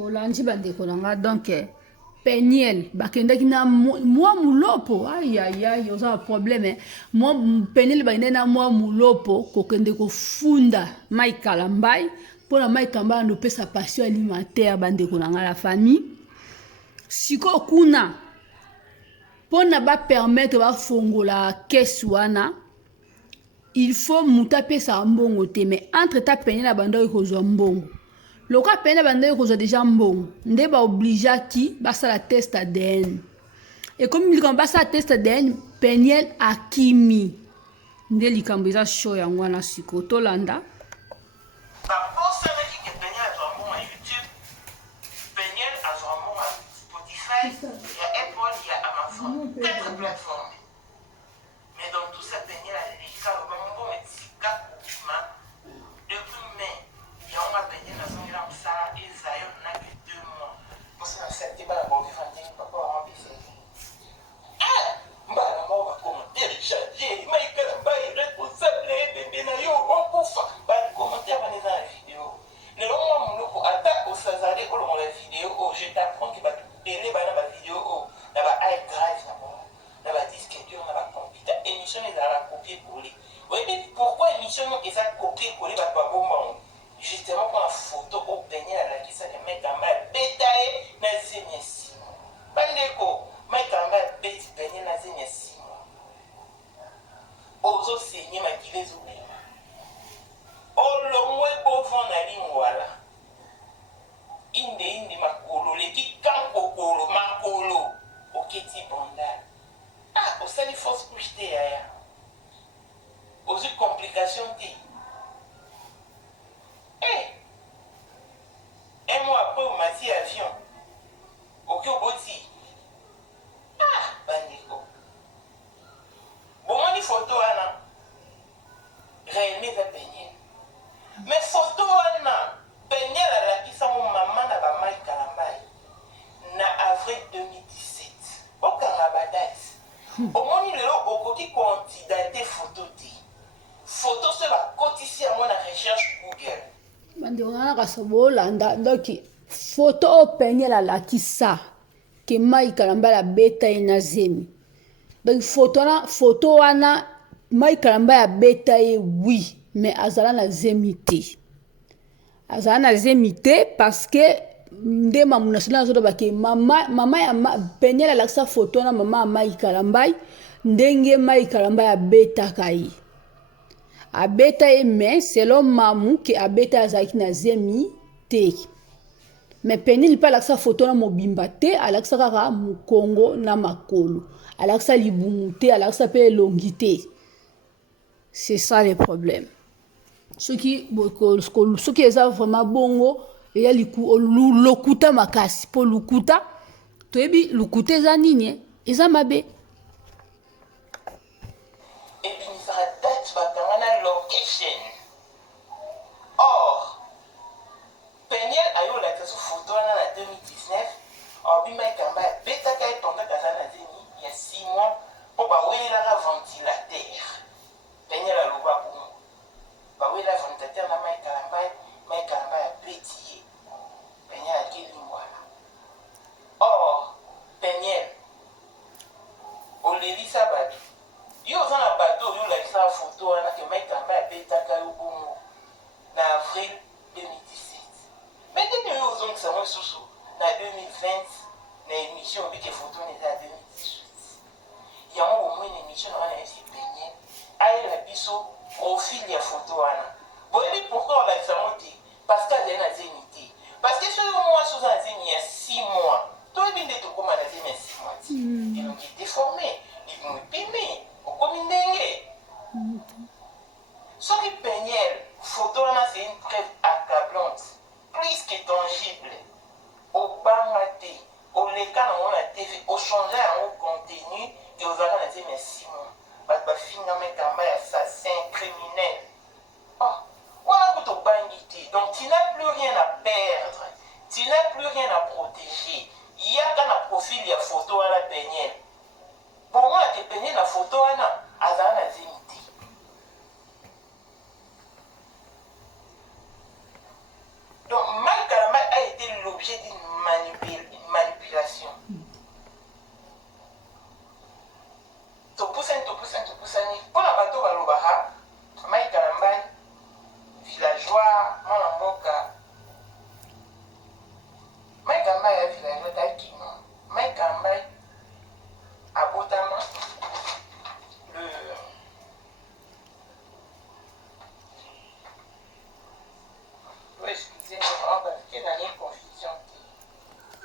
bolandi bandeko na nga donc Peniel bakendaki na mwa mulopo ayayay oza problème mwa Peniel bakendaki na mwa mulopo kokende kofunda mai kalambai mpona mai kalambai anopesa passion alimentaire bandeko na nga la famille sikoyo kuna mpona bapermettre bafongola kesi wana il faut mutu apesa mbongo te mais entre ta Peniel na bandaki kozwa mbongo loka Peniel bandaki kozwa deja mbongo nde baobligeaki basala test ADN et comme likambo basala test ADN Peniel akimi nde likambo eza show yango wana sikoyo tolanda baposanaki ke Peniel azwa mbongo ya YouTube, Peniel azwa mbongo ya Spotify, ya Apple, ya Amazon, 4 plateformes. Mais dans tout ça, Peniel a leka loba mbongo etika kokima depuis mai yango Peniel azongela mosala eza yo na ke 2 mois mposa na sete bana baovivre ndenge papa wamabise mbala moko bacommentaire charge maikala mbai responsable bebe na yo okufa bacommentaire baneza na video lelo mwa moloko ata osazali olongola video oyo je t'apprends ke bato bele bana bavideo oyo na ba iDrive na bango na badiske dur na bacomputer émission ezalaka copie coller oyebi pourquoi émission eza copie coller bato babombango justement mpona photo oyo Peniel alakisaka maikamba abeta ye na zemi ya 6 mois bandeko maikamba abeti Peniel na zemi ya 6 mois ozosenye makila ezobima olongwe bovon na lingwala inde makolo leki kankokolo makolo oketi bondale osali fausse couche te yaya ozwi complication te un mois après omati avion oki oboti bandeko bomoni photo wana réellement eza Peniel mais photo wana Peniel alakisango mama na bamai kalambai na avril 2017 okanga badate omoni lelo okoki koantidate photo te photo so bakotisi yango na recherche Google bandeko na kasa bolanda donc photo oyo Peniel alakisa ke mai kalambai abeta ye na zemi donc photo wana mai kalambai abeta ye oui mais azala na zemi te azala na zemi te parce que nde mamu national azoloba ke mama ya Peniel alakisa photo wana mama ya mai kalambai ndenge mai kalambai abetaka ye abeta ye mais selon mamu ke abeta azalaki na zemi te mais Peniel mpe alakisa photo na mobimba te alakisa kaka mokongo na makolo alakisa libumu te alakisa mpe elongi te c'est ça le problème soki eza vraiment bongo eya lokuta makasi mpo lokuta toyebi lokuta eza nini eza mabe ebimisaka date bakanga na location or Peniel ayolakisa so photo wana na 2019 abima ekamba abetaka ye pendant aza na zemi ya 6 mois mpo bawelelaka ventilateur Peniel aloba bongo bawela ventilateur na mai kalambai abeti ye Peniel akelingwana or Peniel olelisa bato yo oza na bato oyo olakisa photo wana ke mai kalambai abetaka yo bongo na avril 2017 mais ndenge oyo ozongisa ngo lisusu na 2020 na émission obike photo neza ya 2018 yango bomoi na émission na wana esi Peniel ayela biso profil ya photo wana boyebi pourquoi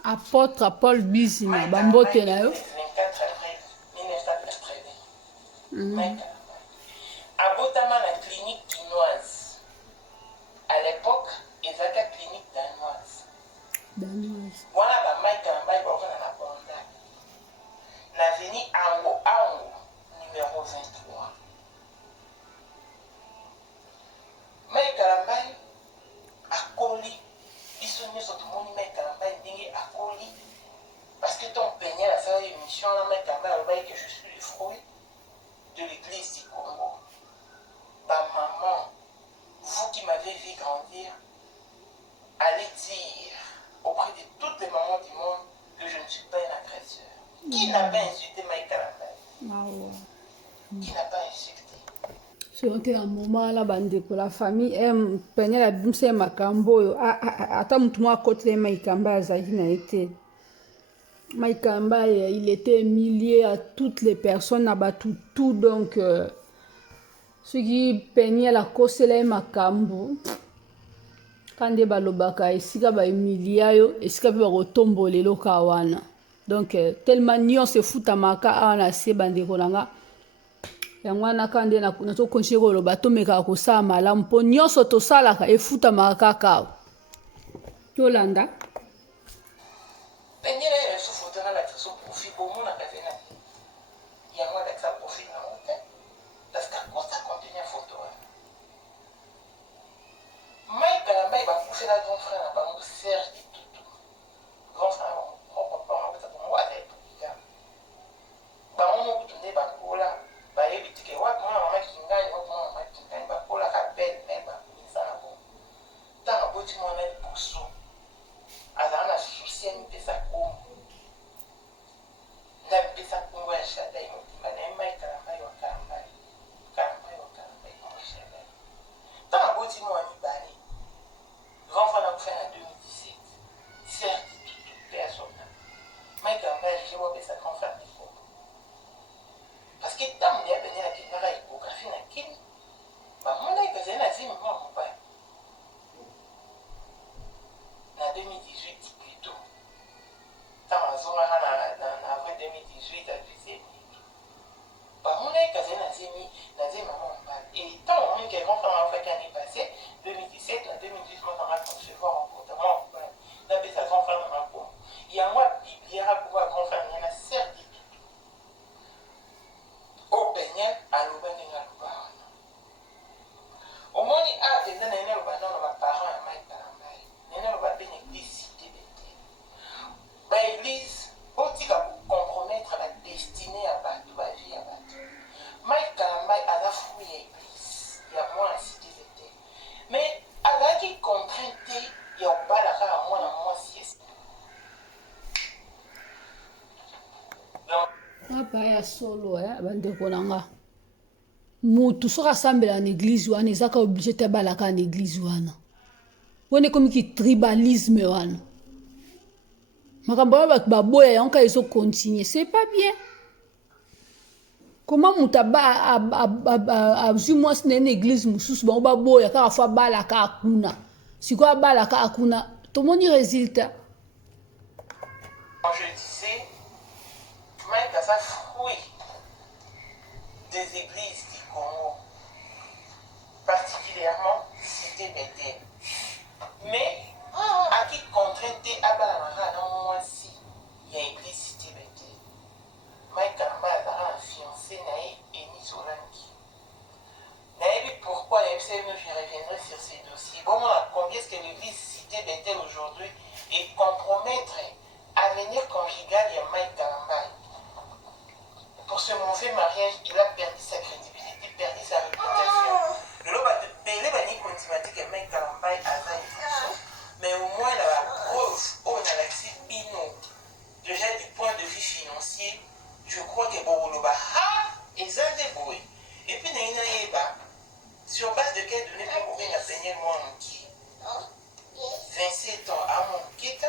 apôtre Paul Bizima Mike bambote Kalambai na est yo. né le 24 avril 1980. Mike Kalambai. Abotama la clinique quinoise. À l'époque, ils avaient la clinique danoise. Voilà, bah, Mike Kalambai, bah, on a abondé. L'avenue Ango Ango, numéro 23. Mike Kalambai a collé. Ils sont mis sur tout le monde, Mike Kalambai a collé. Parce que ton peignait la salle d'émission, Mike Kalambai, que je suis le fruit de l'église du Congo. Bah, maman, vous qui m'avez vu grandir, allez dire auprès de toutes les mamans du monde que je ne suis pas un agresseur. Qui n'a pas insulté Mike Kalambai? Qui n'a pas insulté? Soki na moment la bandeko la famille aime peine la bimse makambo oyo ata mutu moko akotela Mike Kalambai azalaki na ye te. Mike Kalambai il était humilié à toutes les personnes à tout donc soki peine la kosela ye makambo kande balobaka esika ba humilia yo esika pe bakotombola eloka wana donc tellement nyonso efutamaka awa na se bandeko na nga yango wana kaka nde nazokontinue koloba tomekaka kosala malamu mpo nyonso tosalaka efutamaka kaka awa tolanda Penyela ye so foto na lakisa so profil bomona kazena yango lakisa profil na mote parce que kosa contenir photo Mike Kalambai bakufela grand frère na bango Serge Kitutu grand frère papa mapesa bango alepuka bango mokutu nde bakola bayebi tike wapi mwana mama kingani wapi mwana mama kingani bakola ka belle meme bakomisa na bongo ntango aboti mwana liboso azala na susi ya mipesa kombo nda mipesa kombo ya shadai motima na ye Mike Kalambai wa Kalambai kombo shadai ntango aboti mwana mibale grand frère nakufia na 2017 Serge Kitutu mpe ya sona Mike Kalambai alije bopesa grand frère likombo parce que ntango ya pene na kendaka échographie na kini bamona ekazali na zimi mwa mobali na 2018 plutôt ntango azongaka na avril 2018 advisie bamona ekazali na zemi mama mobali et ntango momingi grand frère afaki année passée 2017 na 2018 mokanga concevoir okota mwa mobali napesa grand frère na makomo yango abibliaka kuba grand frère ngai na Serge Kitutu openye aloba ndenge aloba wana omoni atenda na ene aloba nano baparent ya Mike Kalambai nene aloba mpe na église cité Bethel baéglise otika kocompromettre badestine ya bato bavie ya bato Mike Kalambai aza fruit ya église ya mwana cité Bethel mais azalaki contrainte te ya kobala kaka mwana mwasi apa ya solo bandeko na nga mutu soki asambela na église wana ezaka oblige te abalaka na église wana wana ekomiki tribalisme wana makambo oyo bato baboya yango kaka ezokontinue c'est pas bien comment mutu azwi mwasi na ye na église mosusu bango baboya kaka fo abalaka akuna sikoyo abalaka akuna tomoni résultat. Je disais, Mike a sa fruit des églises du Congo, particulièrement cité Bethel. Mais, à qui contrainte à Balamara dans moi si il y a église cité Bethel. Mike Kalambai a un fiancé Naï et Nisolanki. Naï, pourquoi je reviendrai sur ces dossiers. Bon, combien est-ce que l'église cité Bethel aujourd'hui est compromettre avenir conjugal de Mike Kalambai. Pour ce mauvais mariage, il a perdu sa crédibilité, perdu sa réputation. Le Bélé Bani continue que Mike Kalambai a une mais au moins la preuve, on a l'accès bino. Déjà du point de vue financier, je crois que Boroloba et ça débrouille. Et puis Naïnaïba, sur base de quelles données pour ouvrir la peignée moi en qui 27 ans à mon quitte.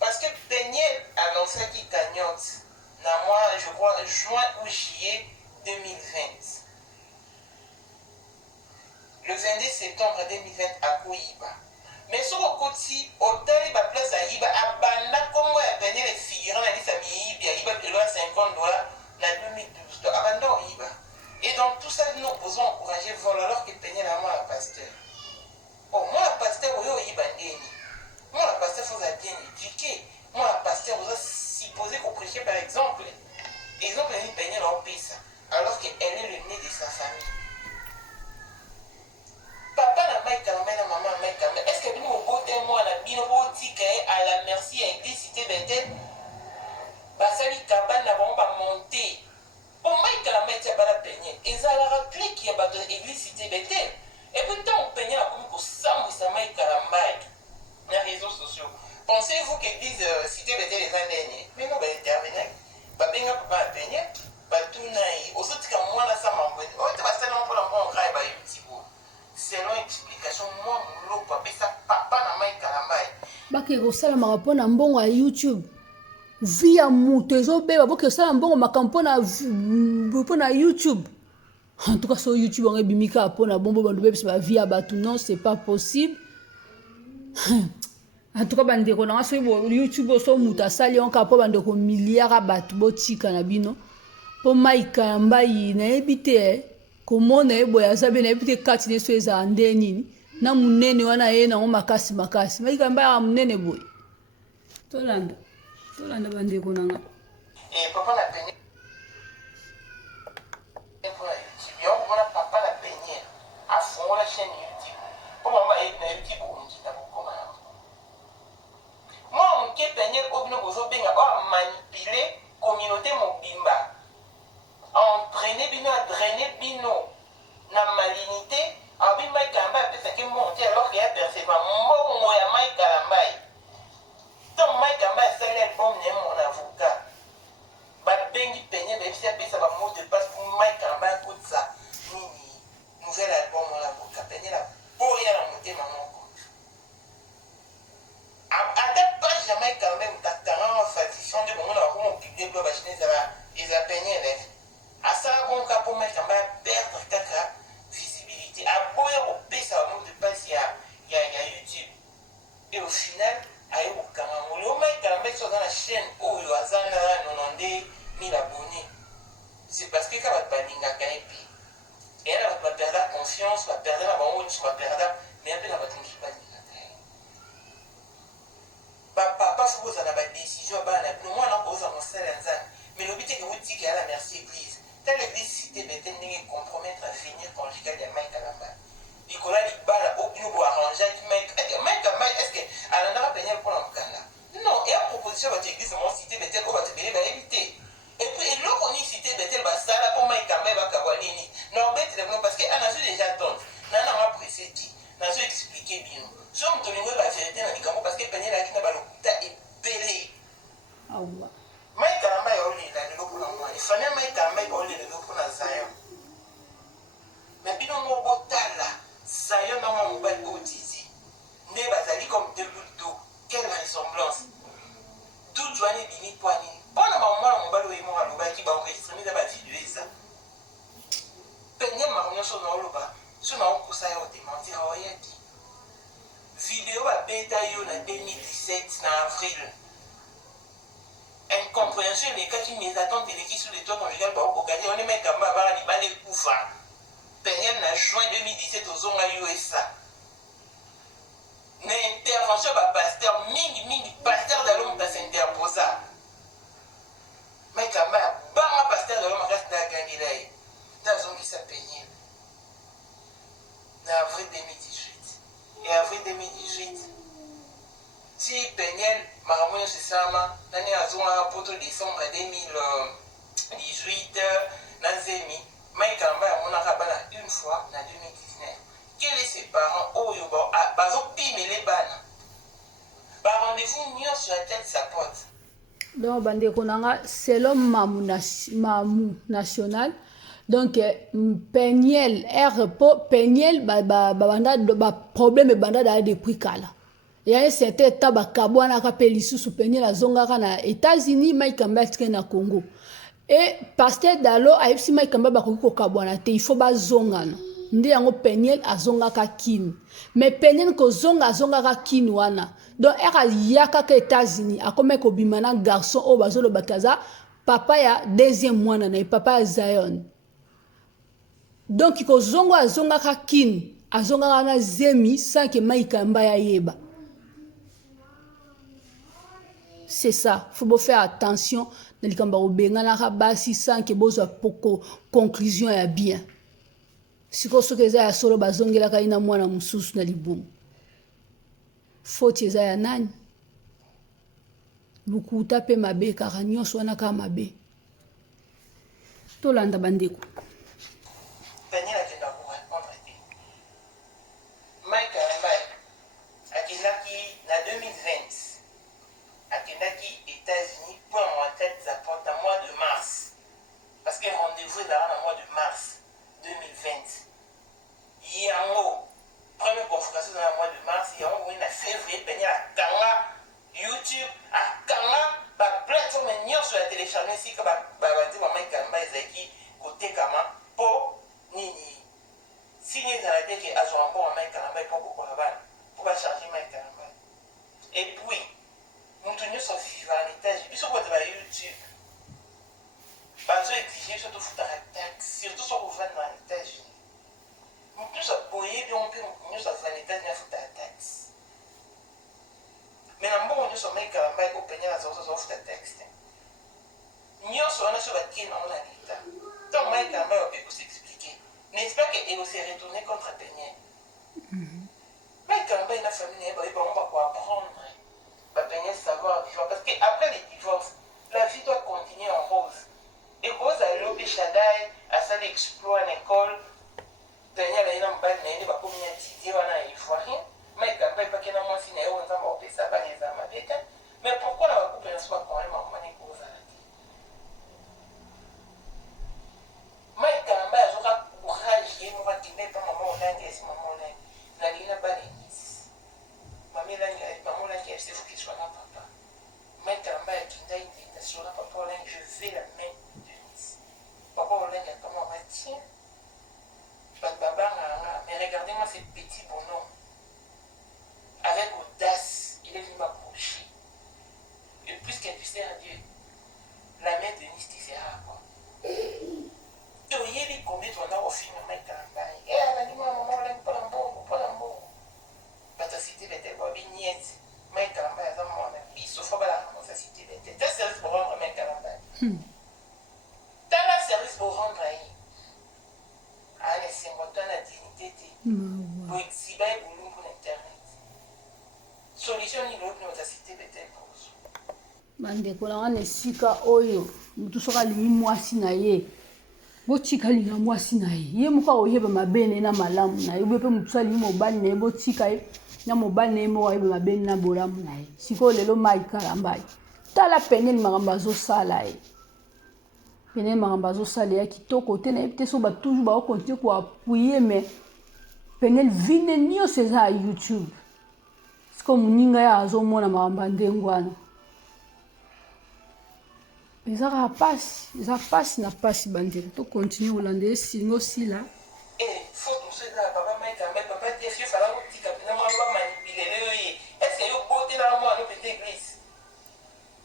Parce que Peignel a lancé qui cagnotte dans mois, je crois, juin ou juillet 2020. Le 22 septembre 2020 à Koyiba. mais sur le côté hôtel il va place à iba abanda comme moi peigner les figurants la liste mi iba de loin $50 na 2012 abanda iba et donc tout ça nous besoin encourager vol alors que peigner la moi la pasteur oh moi la pasteur oyo iba ndeni moi la pasteur faut être bien éduqué moi la pasteur vous supposé qu'on prêcher par exemple il peigner leur pisa alors qu'elle est le nez de sa famille. Papa n'a pas été na maman n'a pas été est-ce que nous côté moi na bino botique à la merci à l'église cité Bethel basali cabane na bon ba monter pour moi que la mettre ba la peigner et ça la rappeler qu'il y a ba l'église cité Bethel et puis tant on peigner comme pour ça ça m'a calambai les réseaux sociaux pensez-vous que l'église cité Bethel les années dernières mais non ba intervenir ba benga pas peigner ba tunai aussi comme moi na ça m'envoie oh tu vas ça non pour l'envoyer grave ba YouTube selon explication moi molo papa na mai kalambai bakeke kosalamaka mpo na mbongo ya YouTube vi ya moto ezobeba boke osala mbongo makambo mpo na YouTube en tout cas so YouTube yango ebimi kaka mpo na bombo bandu bebisa bavi ya bato non c'est pas possible en tout cas bandeko nanga soki YouTube oso moto asali yango kaka mpo bandeko milliard ya bato botika na bino mpo mai kalambai nayebi te komona ye boye aza be nayebi te kati ne so ezala nde nini na monene wana ye nango makasi maika mba ya monene boye tolanda bandeko nanga papa na peigner pour la YouTube yo mona papa na peigner a fond la chaîne YouTube pour maman na YouTube on dit ta comment moi on ke peigner obino bozo benga o manipuler communauté mobimba entraîner bino à drainer bino na malignité abi mai kalamba pesa ke monter alors qu'il y a percevoir mbongo ya mai kalamba donc mai kalamba sali album ne mon avocat ba bengi peigner ba pesa pesa ba mot de passe pour mai kalamba écoute ça nini nouvel album mon avocat peigner la boya la monter maman ata pas jamais kalamba mtakana faction de bon na ko publier ba chinese ils a peigner les à ça on cap pour mettre en bas perdre kaka visibilité à boire au pesa au monde de passe il y a YouTube et au final ayo kama mo mai kama sur dans la chaîne où yo azana 90 000 abonnés c'est parce que quand va balinga kaipi et là va perdre la confiance va perdre la bon tu va perdre mais après la va tomber balinga papa faut que ça na ba décision ba na moi na ko za mo selenza mais le but est que vous dites qu'il y a la merci église telle église cité Bethel n'est compromettre à finir conjugal de Mike Kalamba. Nicolas Libala, au plus beau arrangé, Mike Kalamba, est-ce que elle en a peigné pour l'emploi? Non, et en proposition, votre église, mon cité Bethel, on va te payer, va éviter. Et puis, l'eau qu'on y cité Bethel, va ça là pour Mike Kalamba, va Kawalini. Non, bête, parce qu'elle a déjà donné. Non, non, m'a précédé. N'a pas expliqué bien. Si on me donne la vérité dans les camps, parce que peigner la guine, le est belé. Ah ouais. Mai Kalamba yo li la lelo kuna mwa. Ifanya Mai Kalamba yo li lelo kuna Zion. Mais bino mo botala Zion na mo mobile otizi. Ne bazali comme deux gouttes d'eau. Quelle ressemblance. Tout joani bini poani. Bona maman na mobile oyo mo aloba ki ba enregistrer mi da ba vidéo ça. Penye maronyo so na oloba. So na okusa yo te mentir oyaki. Vidéo ba beta yo na 2017 na avril. Incompréhension les cas qui mes attentes et les qui sous les toits conjugales par au on est même comme avoir les balles koufa Peignel na juin 2017 aux onga USA n'intervention par pasteur mingi pasteur de l'homme s'interposa mais comme banga pasteur de l'homme reste la gangilai dans on qui s'appelle en avril 2018 et avril 2018 si Peignel Maramoyo Sesama, l'année à Zonga pour décembre 2018, Nazemi, Mike Amba, mon arabana une fois, en 2019. Quels sont ses parents? Oh, yo, bazo pime les bannes. Par rendez-vous, mieux sur la tête sa pote. Donc, bandeko nanga, selon Mamou national, donc, Peignel, Peignel, problème banda da de prix kala. Il y a un certain état bakabo na kapeli sous Peignel la zonga na États-Unis Mike Kamba na Congo et pasteur Dalo a epsi Mike Kamba bakoki ko kabwana te il faut ba zonga nde yango Peniel azongaka kini mais Peniel azongaka kini wana donc yaka ka États-Unis akome kobima na garçon oyo bazolobaka aza papa ya deuxième mwana na ye papa ya Zion donc azongaka kini azongaka na zemi sans que Maikamba ya yeba. C'est ça, il faut faire attention dans les combats au Benganaka basi sans que bozo poko conclusion ya bien. Siko soke za ya solo bazongela kaina mwana mususu na libumu. Faute za ya nani? Lukuta pe mabe kaka nyonso wana ka mabe. Tolanda bandeko. Daniel akenda ko répondre te. Mike Karambay akendaki na 2020. Akendaki États-Unis pour en tête za porte à mois de mars. Parce que rendez-vous est là en mois de mars 2020. Yango première convocation dans le mois de mars, yango oui na février penya akanga YouTube akanga ba plateforme nyonso ya télécharger sika ba bandi ba Mike Karambay ezaki côté kama po nini signé dans la tête que azwa bon Mike Karambay pour charger Mike Karambay. Et puis mutu nyonso viva en étage biso kote ba YouTube bazo exige biso tofutaka taxe surtout so kovanda na étage mutu nyonso boyebi yango mpe mutu nyonso aza na étage afutaka taxe mais na mbongo nyonso Mike Karambay kopenya azofuta taxe te nyonso wana so batie nango na leta donc Mike Karambay bape kosexpliquer n'est-ce pas que ego s'est retourné contre Peniel Mike Karambay na famille na ye baye bango bakoapprendre Peniel savoir vivre parce qu'après les divorces, la vie doit continuer en rose. Et Rose a l'obé Shaddai, à ça l'exploit en école. Daniel a eu un bal, il va comme il a dit, il va voir rien. Mais quand même, pas qu'il y a un mois, il y a un temps, on peut ça, les âmes avec. Mais pourquoi la coupe ne soit quand même en monnaie pour ça? Mais quand même, il y aura courage, il y aura qui n'est pas maman, on a dit, c'est maman, on a dit, la ligne n'a pas les maman là qui c'est faut qu'il soit là papa Mike Karambay qui n'a été sur la papa là je vais la main de Nice papa là comment on va tiens mais regardez-moi ces petits bonhommes avec audace il est venu m'approcher et plus qu'elle puisse dire à Dieu la main de Nice tu seras quoi et vous voyez combien on a au film Mike Karambay et elle a dit maman là pas l'embourg ta cité était pas vignette Mike Karambay a mon ami sauf pas la sa cité était t'as service pour rendre Mike Karambay t'as la service pour rendre à laisser moi dans la dignité pour exhiber pour internet solution ni l'autre notre cité était pose bandeko na wana esika oyo mutu soka lingi mwasi na ye botika linga mwasi na ye ye muka oyeba mabene na malamu na ye bepe mutu sali mobali na ye botika ye na mobali na ye moko ayeba mabene na bolamu na ye sikoyo lelo Mike Karambay tala Peniel makambo azosala ye Peniel makambo azosala ya kitoko te na ye te so toujours bakokontinue koapuye mais Peniel vine nyonso eza ya YouTube sikoyo moninga ye azomona makambo ya ndenge wana ezaka pasi na pasi bandeko tokontinue kolanda esinga osila faut tout ça là papa Mike Karambay papa défi fala kotika pena mwa ba manipuler le yi est-ce que yo boté na moi no petite église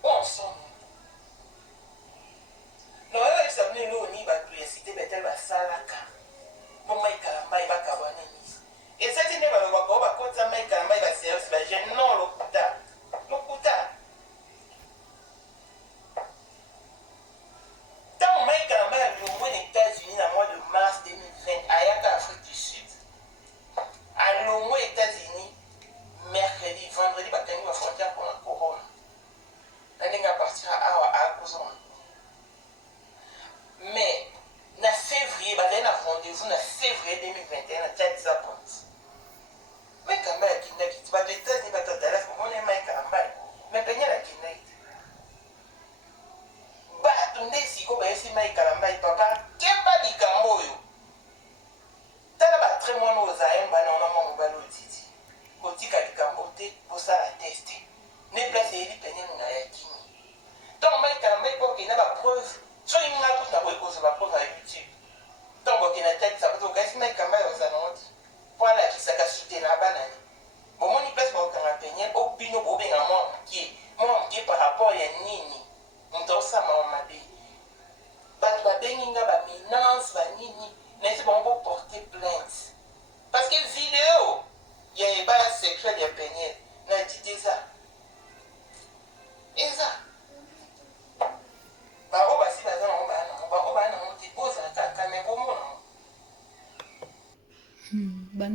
on son non là ça venait là ni ba curiosité betel ba salaka bon Mike Karambay ba kabana ni et ça tene ba ba kota Mike Karambay ba service ba je non lokuta tant Mike Karambay a joué aux États-Unis en mois de mars 2020 à Afrique du Sud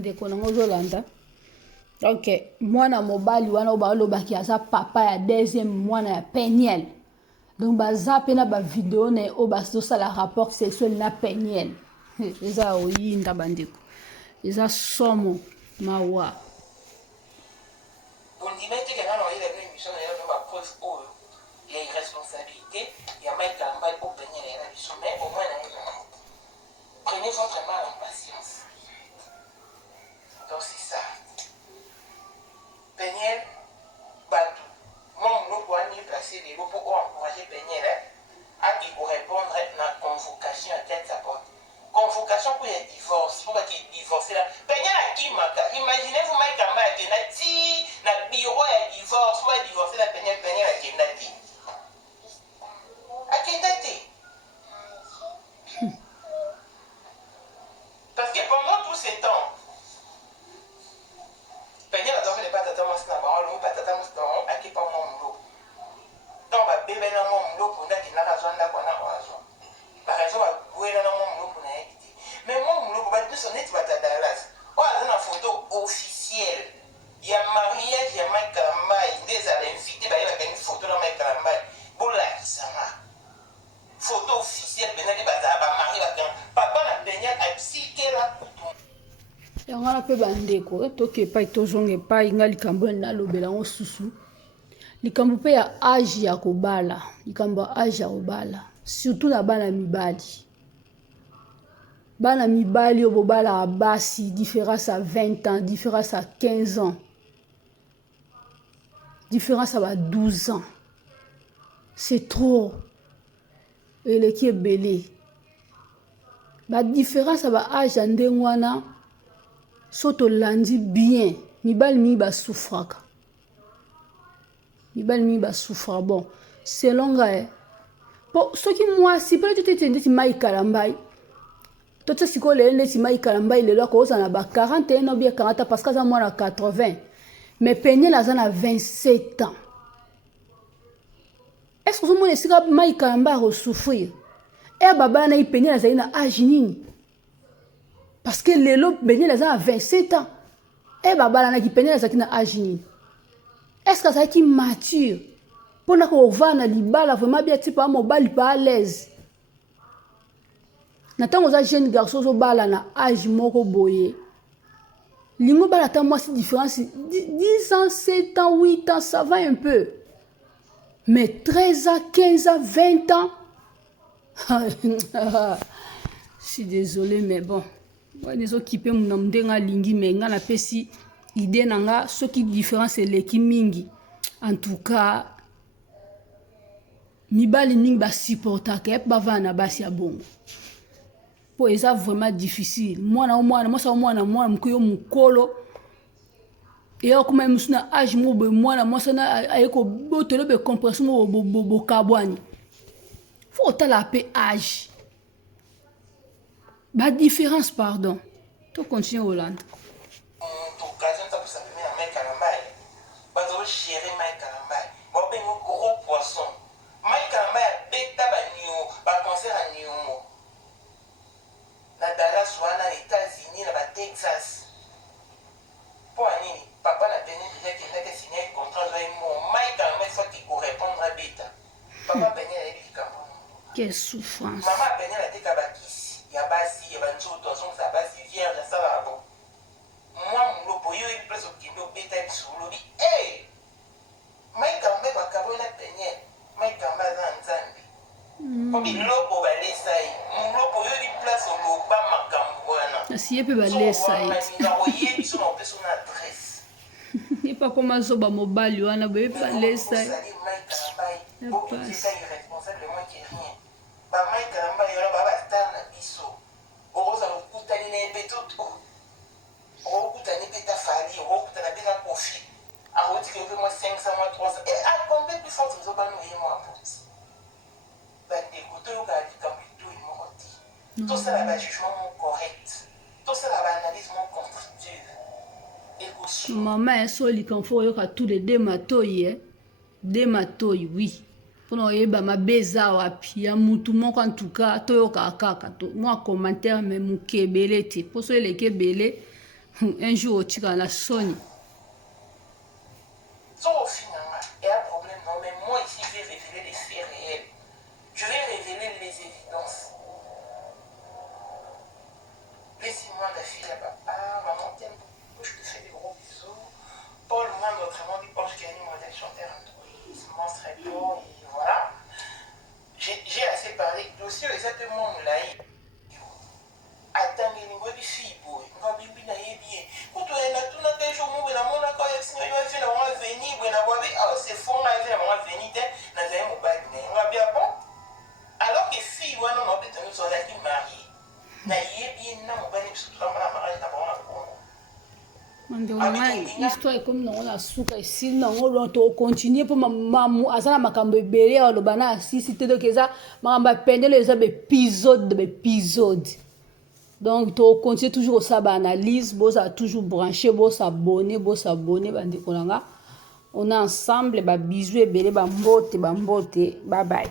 bandeko nango ozolanda. Donc mwana mobali wana balobaki aza papa ya deuxième mwana ya Peniel. Donc baza pe na ba vidéo na o bazosala rapport sexuel na Peniel. Eza oyinda bandeko. Eza somo mawa. Bondimete que non il y a une émission de ma preuve où il y a une responsabilité, il y a Mike Lambert au Peniel et la mission, mais au moins prenez votre mal en patience. Donc c'est ça. Peniel, Batou. Moi, nous pouvons placer des mots pour encourager Peniel à qui pour répondre à la convocation à tête sa porte. Convocation pour les divorces, pour qu'il divorce là. Peniel à qui maka. Imaginez-vous Mike Lambert qui n'a dit, na bureau à divorce, pour divorcer la Peniel à qui n'a dit. À qui n'a dit. Parce que pendant tout ce temps, Peniel a dormi les pattes à mon snabar, le mot patate à mon snabar, à qui pas mon mot. Donc, ma bébé n'a mon mot pour n'a qui n'a raison n'a pas raison. Par exemple, vous avez mon mot pour n'a évité. Mais mon mot pour battre son nez, tu vas t'adresser. On a une photo officielle. Il y a mariage, il y a Mike Kalamba, il y a invité, il y a une photo de Mike Kalamba. Bon, là, ça va. Photo officielle, Peniel est marié, papa n'a Peniel a psyché la couteau. Yango wana mpe bandeko toke epai tozonga epai nga likambo nalobela yango susu likambo mpe ya age ya kobala likambo ya age ya kobala surtout na bana mibali oyo bobalaka basi différence à 20 ans différence à 15 ans différence à 12 ans c'est trop eleki ebele différence à age ya ndenge wana soto landi bien mibali mi ba souffraka bon selon nga po soki mwasi pele tete ndeti mai kalambai toto siko le ndeti mai kalambai le loko oza na ba 41 ans bien 40 parce que ça moi na 80 mais Peniel aza na 27 ans est-ce que vous monnaie sika mai kalambai re souffrir et baba na Peniel azali na âge nini. Parce que lelo Peniel a 27 ans. Et baba na ki Peniel a na âge nini. Est-ce que ça qui mature pour na ko vana libala vraiment bien type mobile pas à l'aise. Natang oza jeune garçon zo bala na âge moko boye. Lingo bala ta moi c'est différence 10 ans, 7 ans, 8 ans ça va un peu. Mais 13 ans, 15 ans, 20 ans. Je suis désolé mais bon. Les occupés mon ndenga lingi menga na pesi idée nanga ce qui différence les ki mingi en tout cas mibali mingi ba supporta ke ba vana basi ya bongo po eza vraiment difficile mwana mkuyo mukolo et comme musuna âge mo be mwana mosana ayeko botelo be compression mo bo kabwani faut tala pe âge. Bah différence pardon. Tu continues Hollande. Occasion ça pour s'appeler un mec à la maille. Bah tu gérer Mike à la maille. Bon ben un gros poisson. Mike à la maille bêta ba niou, ba concert à niou. Na Dallas ou na États-Unis na ba Texas. Pour nini papa na Peniel déjà qui n'a que signé contrat avec mon Mike à la maille faut qu'il correspondre à bêta. Papa Peniel est campo. Quelle souffrance. Maman Peniel a dit kabaki. Il y a basi, il y a bancho, attention, ça basi vierge, ça va bon. Moi, mon lopo, il y a plus de kilo, bêta, sur l'obi. Hey! Mike Kamba, va cabo na Peniel. Mike Kamba, zanzambi. Comme il lopo, va laisser. Mon lopo, il y a place au loba, ma camboana. Si il peut va laisser. Il y a son adresse. Il pas comme un soba mobile, on a pas laisser. Mike Kamba, beaucoup de cas irresponsablement qui rien. Ba Mike Kamba, il y a baba star na biso. Oroza lokutani na epeto. Orokutani peta fali, orokutana peta kofi. Aroti que moi 500 moi 300. Et à combien plus fort ils ont pas nous moi pour. Ba dégoûté au gars du campito il m'a dit. Tout ça là jugement correct. Tout ça là analyse mon constructive. Maman est soli quand faut yo ka tous les deux matoi oui. Pour yeba mabeza wapi ya mutu moko en tout cas toyoka kaka to moi commentaire mais mukebele te poso eleke belé Un jour, tu vas la sonne. Au final, il y a un problème, non, mais moi ici, je vais révéler les faits réels. Je vais révéler les évidences. Laissez-moi la fille à papa, maman t'aime beaucoup, je te fais des gros bisous. Paul, moi, autrement dit, Paul, qui a une modèle chanteur Android, monstre très beau, et voilà. J'ai assez parlé, dossier exactement là. Attends, il y a des filles, boy. Quand bibi n'a bien. Quand tu es là, tout n'a qu'un jour, moi, na mon accord, il y a fait la maman venir, bon, na boire, ah, c'est fort, na fait la maman venir, na fait mon bail, on va bien bon. Alors que fille, ouais, non, on peut te nous sur la qui mariée. Na yé bien, na mon bail, surtout dans la mariage, na bon, na bon. Histoire est comme non la souka ici non on doit continuer pour maman azala makambo ebele ya lobana assisté donc eza makambo pendele eza épisode donc to continuer toujours au saba analyse bosa toujours brancher bosa abonner bandi kolanga on est ensemble ba bisous ebele ba mbote bye bye.